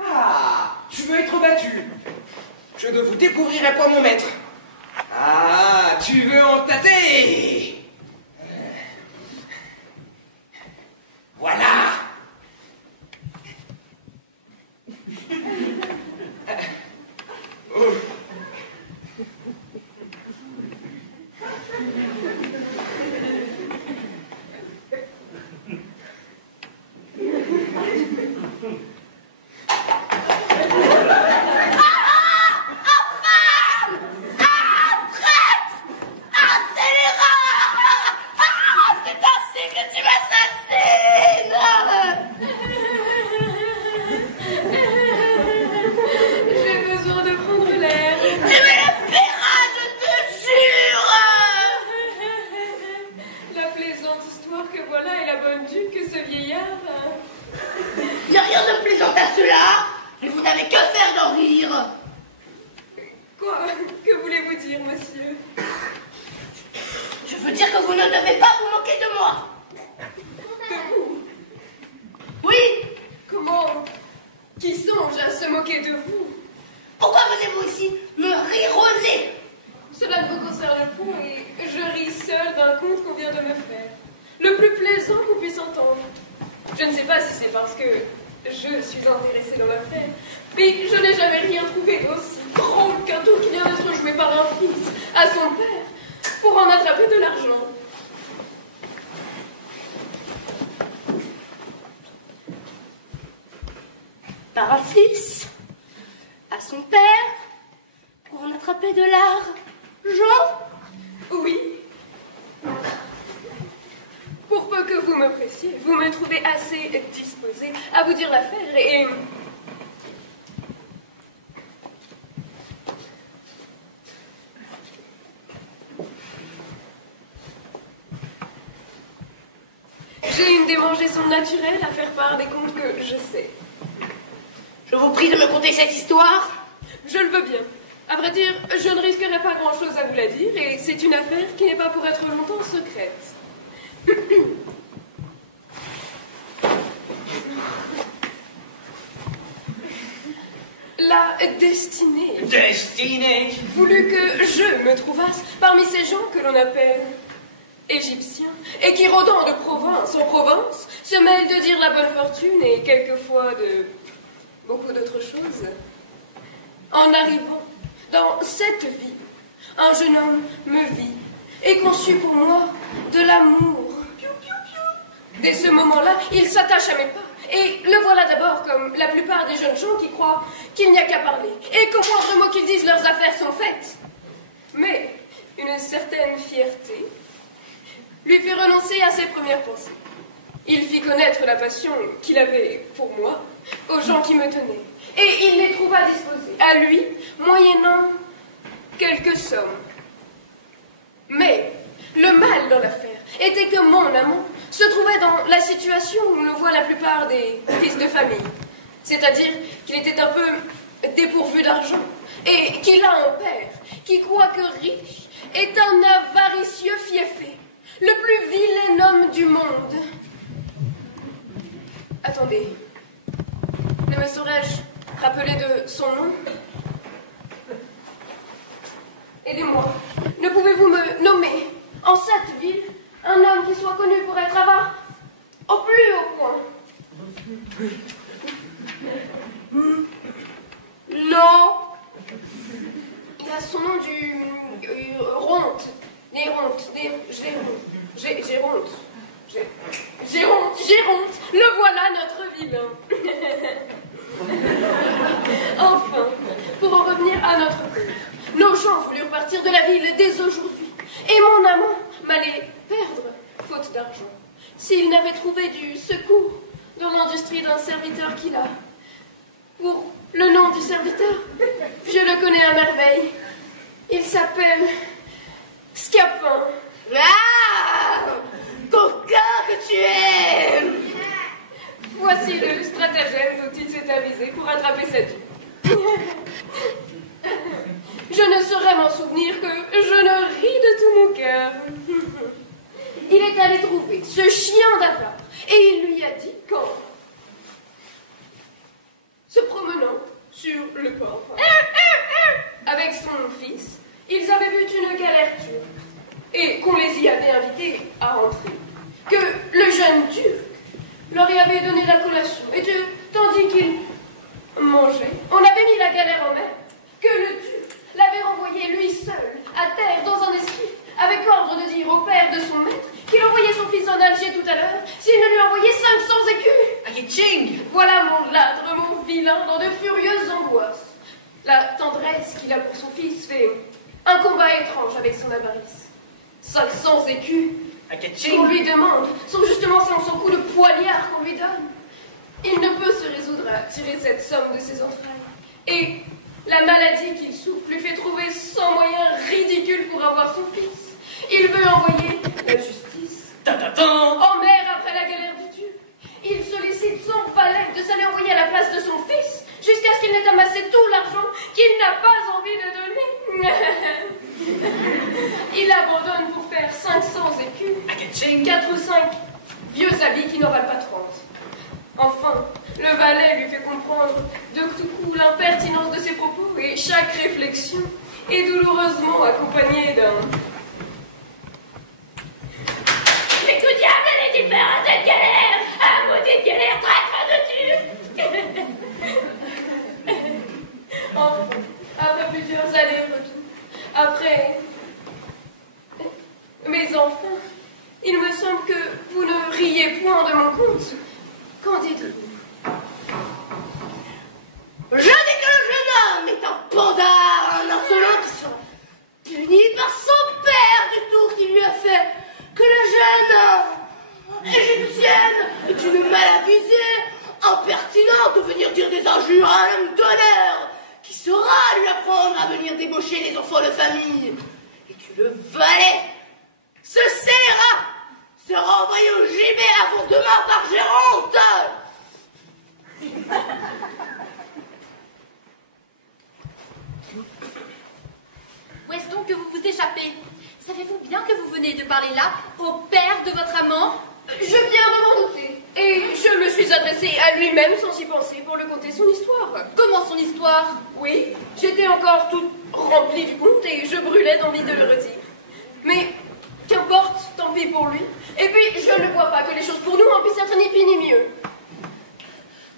Ah, tu veux être battu. Je ne vous découvrirai pas mon maître. Ah, tu veux en tâter. Voilà. Oh. Mais vous n'avez que faire d'en rire. Quoi? Que voulez-vous dire, monsieur? Je veux dire que vous ne devez pas vous moquer de moi. De vous? Oui. Comment? Qui songe à se moquer de vous? Pourquoi venez-vous ici me rire au nez? Cela ne vous concerne point et je ris seul d'un conte qu'on vient de me faire. Le plus plaisant qu'on puisse entendre. Je ne sais pas si c'est parce que je suis intéressée dans l'affaire, mais je n'ai jamais rien trouvé d'aussi drôle qu'un tour qui vient d'être joué par un fils à son père pour en attraper de l'argent. Par un fils à son père pour en attraper de l'argent? Oui. Pour peu que vous me pressiez, vous me trouvez assez disposé à vous dire l'affaire et... J'ai une démangeaison naturelle à faire part des contes que je sais. Je vous prie de me conter cette histoire. Je le veux bien. À vrai dire, je ne risquerai pas grand-chose à vous la dire, et c'est une affaire qui n'est pas pour être longtemps secrète. La destinée voulut que je me trouvasse parmi ces gens que l'on appelle égyptiens, et qui, rôdant de province en province, se mêlent de dire la bonne fortune et quelquefois de beaucoup d'autres choses. En arrivant dans cette vie, un jeune homme me vit et conçut pour moi de l'amour. Dès ce moment-là, il s'attache à mes pas. Et le voilà d'abord comme la plupart des jeunes gens qui croient qu'il n'y a qu'à parler et qu'au moindre mot qu'ils disent, leurs affaires sont faites. Mais une certaine fierté lui fit renoncer à ses premières pensées. Il fit connaître la passion qu'il avait pour moi aux gens qui me tenaient. Et il les trouva disposés à lui, moyennant quelques sommes. Mais le mal dans l'affaire était que mon amant se trouvait dans la situation où le voient la plupart des fils de famille. C'est-à-dire qu'il était un peu dépourvu d'argent et qu'il a un père qui, quoique riche, est un avaricieux fiefé, le plus vilain homme du monde. Attendez, ne me saurais-je rappeler de son nom? Aidez-moi, ne pouvez-vous me nommer en cette ville un homme qui soit connu pour être avare au plus haut point? Non. Il a son nom du Ronte. Géronte, le voilà notre vilain. Enfin, pour en revenir à notre père, nos gens voulurent partir de la ville dès aujourd'hui, et mon amant m'allait perdre, faute d'argent, s'il n'avait trouvé du secours dans l'industrie d'un serviteur qu'il a. Pour le nom du serviteur, je le connais à merveille. Il s'appelle Scapin. Ah, coquin que tu es! Voici le stratagème dont il s'est avisé pour attraper cette vie. Je ne saurais m'en souvenir que je ne ris de tout mon cœur. Il est allé trouver ce chien d'avare et il lui a dit qu'en se promenant sur le port avec son fils, ils avaient vu une galère turque et qu'on les y avait invités à rentrer, que le jeune turc leur y avait donné la collation et que, tandis qu'ils mangeaient, on avait mis la galère en mer, que le turc l'avait renvoyé lui seul à terre dans un esquif avec ordre de dire au père de son maître qu'il envoyait son fils en Alger tout à l'heure s'il ne lui envoyait 500 écus. Aïe-ching! Voilà mon ladre, mon vilain, dans de furieuses angoisses. La tendresse qu'il a pour son fils fait un combat étrange avec son avarice. 500 écus qu'on lui demande sont justement son coup de poignard qu'on lui donne. Il ne peut se résoudre à tirer cette somme de ses entrailles. Et la maladie qu'il souffre lui fait trouver 100 moyens ridicules pour avoir son fils. Il veut envoyer la justice en mer après la galère du Turc. Il sollicite son valet de s'aller envoyer à la place de son fils jusqu'à ce qu'il n'ait amassé tout l'argent qu'il n'a pas envie de donner. Il abandonne pour faire 500 écus, 4 ou 5 vieux habits qui n'en valent pas 30. Enfin, le valet lui fait comprendre de tout coup l'impertinence de ses propos et chaque réflexion est douloureusement accompagnée d'un... Mais que diable allait-il faire à cette galère? Ah, maudite galère, traître dessus. Enfin, après plusieurs allers-retours, après... Mais enfin, il me semble que vous ne riez point de mon compte. Qu'en dites-vous? Je dis que le jeune homme est un pandard, un insolent qui sera puni par son père du tour qu'il lui a fait. Que la jeune égyptienne est une malavisée, impertinente de venir dire des injures à un homme d'honneur, qui saura lui apprendre à venir débaucher les enfants de famille, et que le valet se scellera, sera envoyé au gibet avant demain par Géronte. Où est-ce donc que vous vous échappez? Savez-vous bien que vous venez de parler là au père de votre amant? Je viens de m'en douter, et je me suis adressée à lui-même sans s'y penser pour lui conter son histoire. Comment son histoire? Oui, j'étais encore toute remplie du conte et je brûlais d'envie de le redire. Mais qu'importe, tant pis pour lui. Et puis, je ne vois pas que les choses pour nous en puissent être ni pis ni mieux.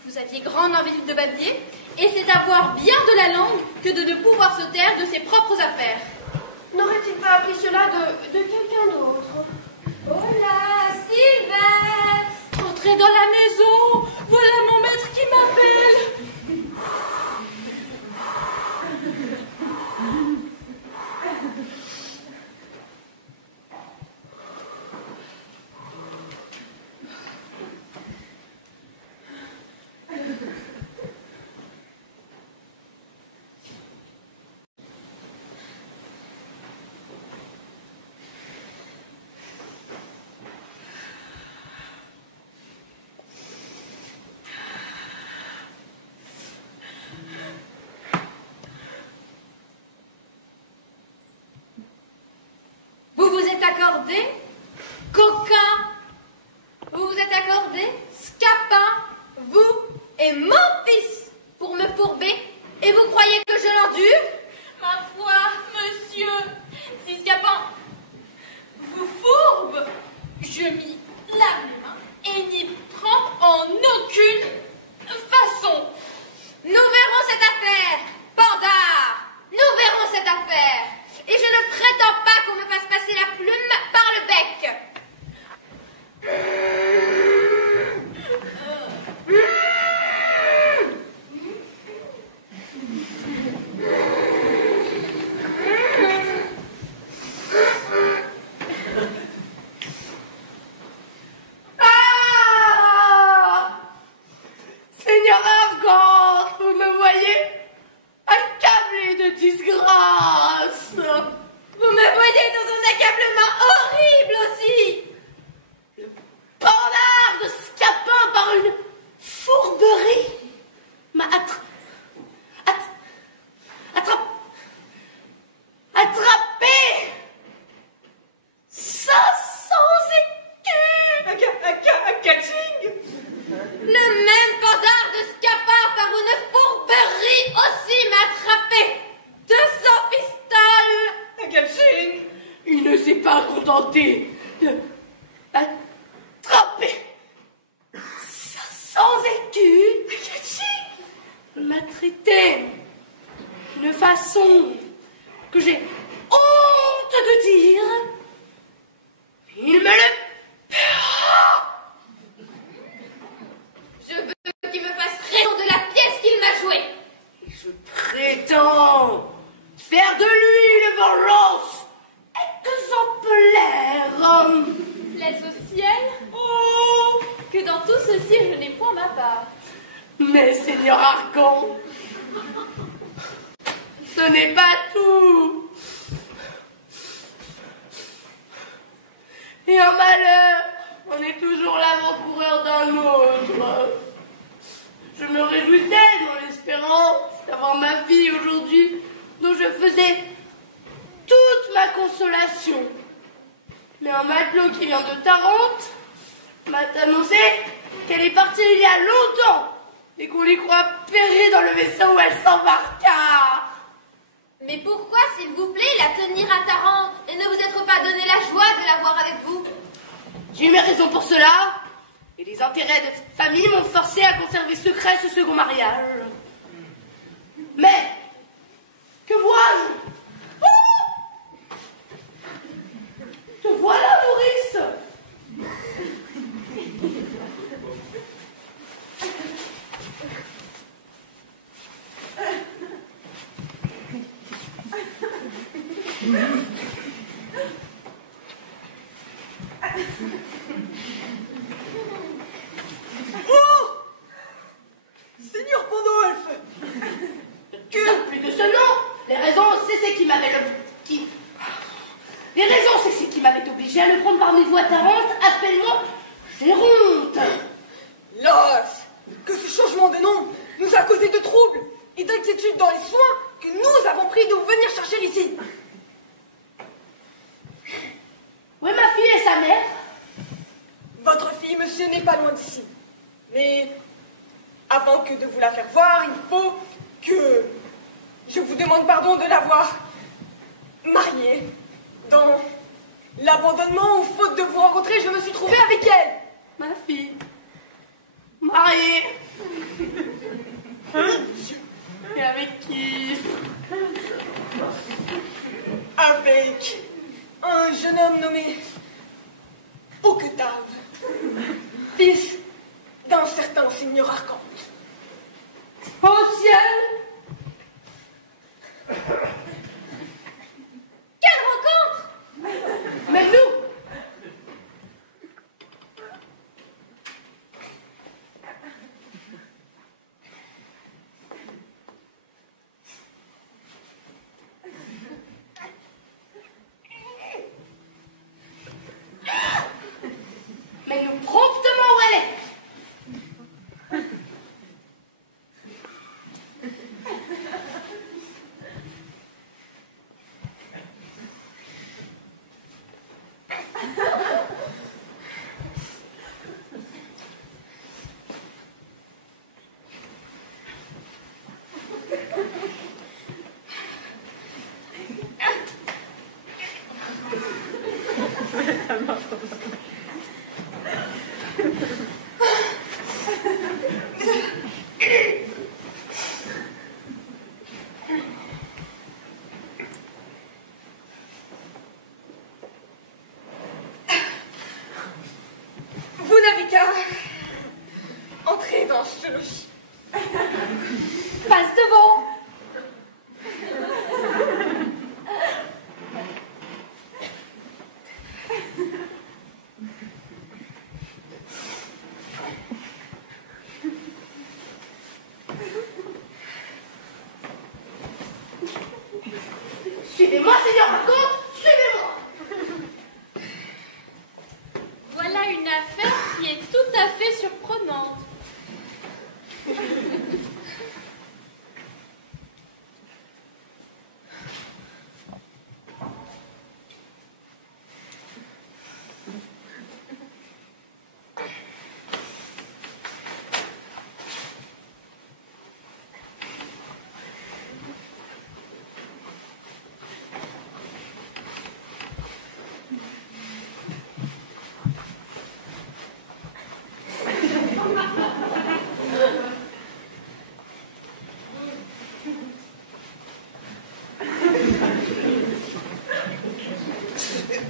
Vous aviez grande envie de babier, et c'est avoir bien de la langue que de ne pouvoir se taire de ses propres affaires. N'aurait-il pas appris cela de quelqu'un d'autre? Hola, Sylvestre! Entrez dans la maison! Voilà mon maître qui m'appelle! Vous vous êtes accordé, coquin? Vous vous êtes accordé, scapin, vous et mon fils, pour me fourber, et vous croyez que je l'endure? Ma foi, monsieur, si scapin vous fourbe, je m'y lave les mains et n'y trempe en aucune façon. Nous verrons cette affaire, Pandare, nous verrons cette affaire. Et je ne prétends pas qu'on me fasse passer la plume par le bec. Ah! Seigneur Argan, vous me voyez accablé de disgrâce. Vous me voyez dans un accablement horrible aussi. Le pandard de Scapin par une fourberie m'a attrapé 500 écus. Catching! Le même pandard de Scapin par une fourberie aussi m'a attrapé 200 pistoles. Catching! Il ne s'est pas contenté de attraper 500 écus. Il m'a traité d'une façon que j'ai honte de dire. Il me le paiera. Je veux qu'il me fasse raison de la pièce qu'il m'a jouée. Et je prétends faire de lui une vengeance exemplaire. Plaise au ciel, oh, que dans tout ceci je n'ai point ma part. Mais Seigneur Argan, ce n'est pas tout. Et un malheur, on est toujours l'avant-coureur d'un autre. Je me réjouissais dans l'espérance action. Mais un matelot qui vient de Tarente m'a annoncé qu'elle est partie il y a longtemps et qu'on les croit périr dans le vaisseau où elle s'embarqua. Mais pourquoi, s'il vous plaît, la tenir à Tarente et ne vous être pas donné la joie de la voir avec vous? J'ai eu mes raisons pour cela, et les intérêts de cette famille m'ont forcé à conserver secret ce second mariage. Mais, que vois-je? Oh! Te voilà, nourrice! Oh! Seigneur Pandolfe! Plus de ce nom! Les raisons, c'est ce qui m'avait Les raisons, c'est ce qui m'avait obligé à le prendre parmi vous à Tarente. Appelle-moi Géronte. Las! Que ce changement de nom nous a causé de troubles et d'inquiétudes dans les soins que nous avons pris de vous venir chercher ici. Où est ma fille et sa mère? Votre fille, monsieur, n'est pas loin d'ici. Mais avant que de vous la faire voir, il faut que je vous demande pardon de l'avoir mariée. Dans l'abandonnement ou faute de vous rencontrer, je me suis trouvée avec elle. Ma fille. Mariée. Monsieur. Et avec qui? Avec un jeune homme nommé Octave, fils d'un certain seigneur Arcante. Au ciel! Quelle rencontre! Mais nous! Mais nous promptement où elle est! Vous n'avez qu'à entrer dans ce logis. Passe devant! Suivez-moi, Seigneur Arcante, suivez-moi! Voilà une affaire qui est tout à fait surprenante.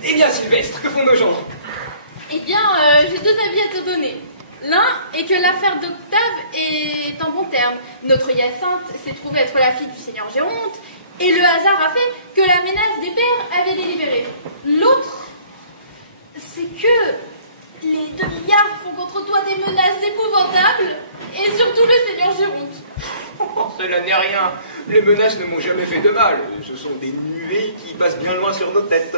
Eh bien, Sylvestre, que font nos gens? Eh bien, j'ai deux avis à te donner. L'un est que l'affaire d'Octave est en bon terme. Notre Hyacinthe s'est trouvée être la fille du seigneur Géronte, et le hasard a fait que la menace des pères avait délibéré. L'autre, c'est que les 2 milliards font contre toi des menaces épouvantables, et surtout le seigneur Géronte. Oh, cela n'est rien. Les menaces ne m'ont jamais fait de mal. Ce sont des nuées qui passent bien loin sur nos têtes.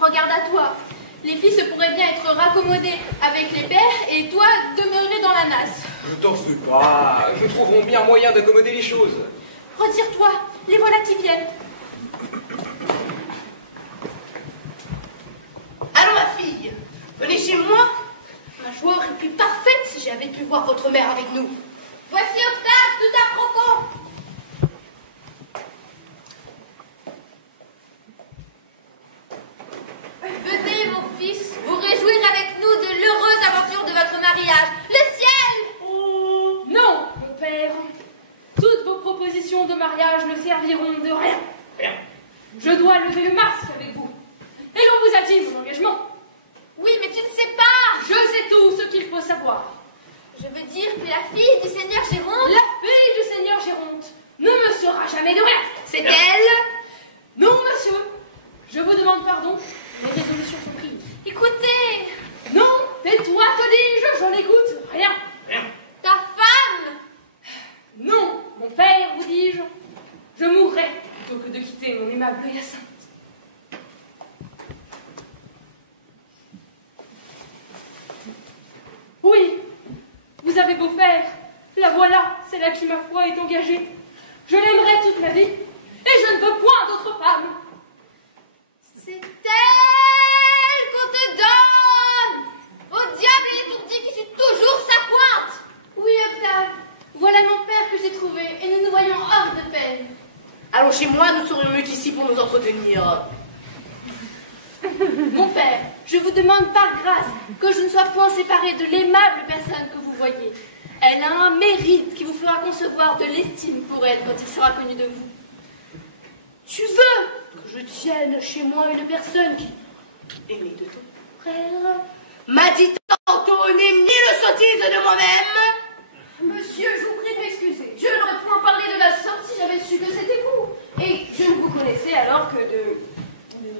Regarde à toi. Les filles se pourraient bien être raccommodées avec les pères, et toi demeurer dans la nasse. Ne t'en fais pas. Nous trouverons bien moyen d'accommoder les choses. Retire-toi, les voilà qui viennent. Venez chez moi. Ma joie aurait été parfaite si j'avais pu voir votre mère avec nous. Voici Octave, tout à propos. Venez, mon fils, vous réjouir avec nous de l'heureuse aventure de votre mariage. Le ciel! Oh, non, mon père. Toutes vos propositions de mariage ne serviront de rien. Je dois lever le masque avec vous. Et l'on vous a dit mon engagement. Oui, mais tu ne sais pas. Je sais tout ce qu'il faut savoir. Je veux dire que la fille du Seigneur Géronte... La fille du Seigneur Géronte ne me sera jamais de rien. C'est elle? Non, monsieur. Je vous demande pardon. Mes résolutions sont prises. Écoutez, Non, tais-toi, te dis-je. Je n'écoute rien. ta femme... Non, mon père, vous dis-je. Je mourrai plutôt que de quitter mon aimable Hyacinthe. Oui, vous avez beau faire, la voilà, c'est là qui ma foi est engagée. Je l'aimerai toute ma vie, et je ne veux point d'autre femme. C'est elle qu'on te donne. Au diable l'étourdi qui suit toujours sa pointe. Oui, Octave, voilà mon père que j'ai trouvé, et nous nous voyons hors de peine. Allons chez moi, nous serions mieux qu'ici pour nous entretenir. Mon père, je vous demande par grâce que je ne sois point séparée de l'aimable personne que vous voyez. Elle a un mérite qui vous fera concevoir de l'estime pour elle quand il sera connu de vous. Tu veux que je tienne chez moi une personne qui, aimée de ton frère, m'a dit tantôt n'est mille sottises de moi-même? Monsieur, je vous prie de m'excuser. Je n'aurais point parlé de la sorte si j'avais su que c'était vous. Et je ne vous connaissais alors que de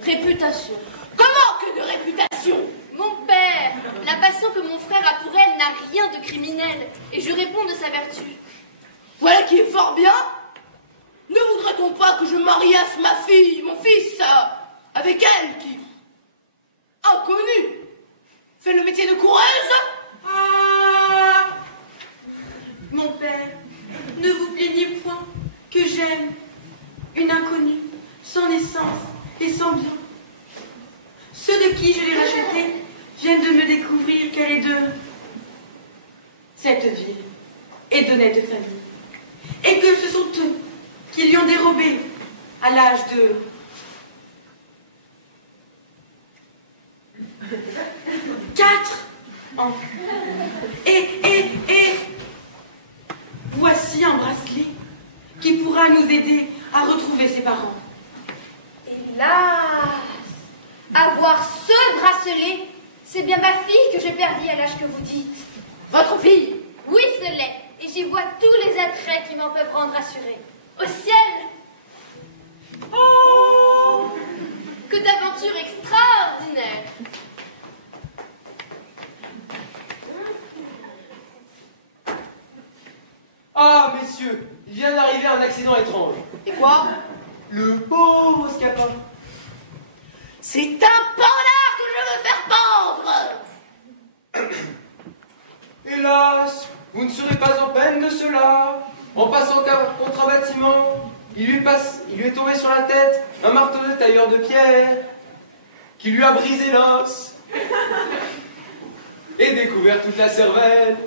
réputation. Comment que de réputation? Mon père, la passion que mon frère a pour elle n'a rien de criminel, et je réponds de sa vertu. Voilà qui est fort bien. Ne voudrait-on pas que je mariasse ma fille, mon fils, avec elle qui, inconnue, fait le métier de coureuse? Ah! Mon père, ne vous plaignez point que j'aime une inconnue, sans naissance et sans bien. Ceux de qui je l'ai rachetée viennent de me découvrir qu'elle est de cette ville et d'honnête famille, et que ce sont eux qui lui ont dérobé à l'âge de 4 ans. Et voici un bracelet qui pourra nous aider à retrouver ses parents. Hélas, avoir ce bracelet, c'est bien ma fille que j'ai perdue à l'âge que vous dites. Votre fille? Oui, ce l'est, et j'y vois tous les attraits qui m'en peuvent rendre assurée. Au ciel! Oh! Que d'aventure extraordinaire! Ah, messieurs, il vient d'arriver un accident étrange. Et quoi? Le pauvre Scapin. C'est un pendard que je veux faire pendre! Hélas, vous ne serez pas en peine de cela. En passant contre un bâtiment, il lui est tombé sur la tête un marteau de tailleur de pierre qui lui a brisé l'os et découvert toute la cervelle.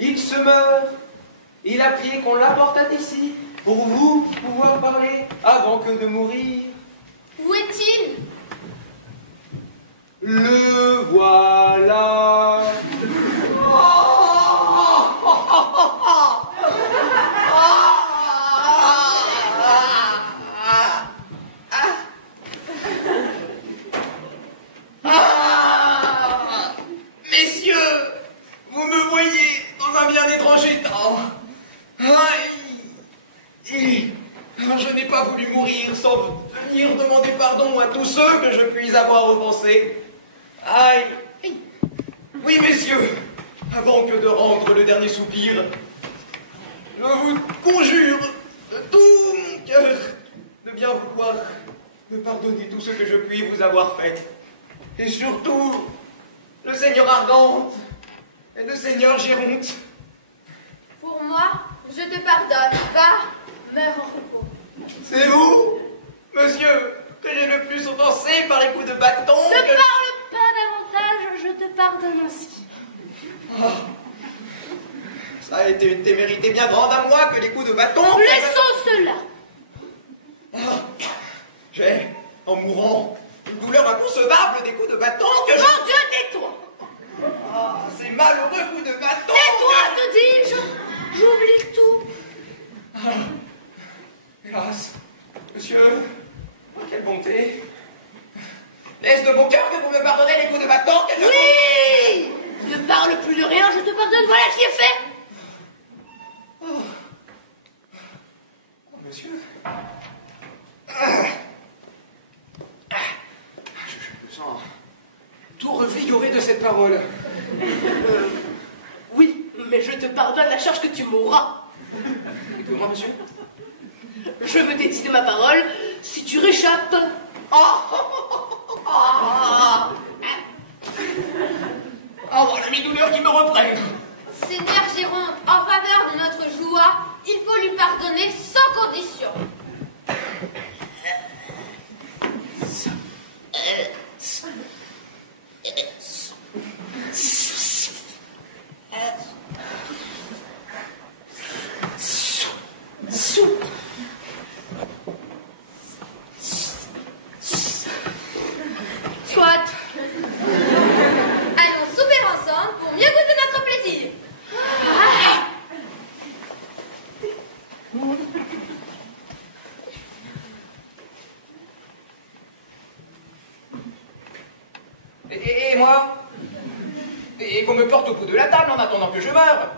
Il se meurt. Il a prié qu'on l'apportât ici pour vous pouvoir parler avant que de mourir. Où est-il? Le voilà. Messieurs, vous me voyez dans un bien étrange état. Je n'ai pas voulu mourir sans venir demander pardon à tous ceux que je puis avoir offensés. Aïe. Oui, messieurs, avant que de rendre le dernier soupir, je vous conjure de tout mon cœur de bien vouloir me pardonner tout ce que je puis vous avoir fait. Et surtout, le Seigneur Ardente et le Seigneur Géronte. Pour moi, je te pardonne. Va, meurs en repos. C'est vous, monsieur, que j'ai le plus offensé par les coups de bâton. Ne parle pas davantage, te pardonne aussi. Oh. Ça a été une témérité bien grande à moi que les coups de bâton... Laissons cela. Oh. J'ai, en mourant, une douleur inconcevable des coups de bâton que je... Mon Dieu, tais-toi! Ah, ces malheureux coups de bâton... Tais-toi, te dis-je! J'oublie tout. Ah, hélas, monsieur, quelle bonté. Est-ce de bon cœur que vous me pardonnez les coups de bâton que je... Oui! Ne parle plus de rien, je te pardonne, voilà qui est fait. Oh. Oh, monsieur... Je me sens tout revigoré de cette parole. Oui, mais je te pardonne la charge que tu mourras. Et que moi, monsieur? Je me dédie de ma parole si tu réchappes. Oh, voilà mes douleurs qui me reprennent. Seigneur Géronte, en faveur de notre joie, il faut lui pardonner sans condition. Soit. Allons souper ensemble pour mieux goûter notre plaisir. Et moi? Et qu'on me porte au bout de la table en attendant que je meure.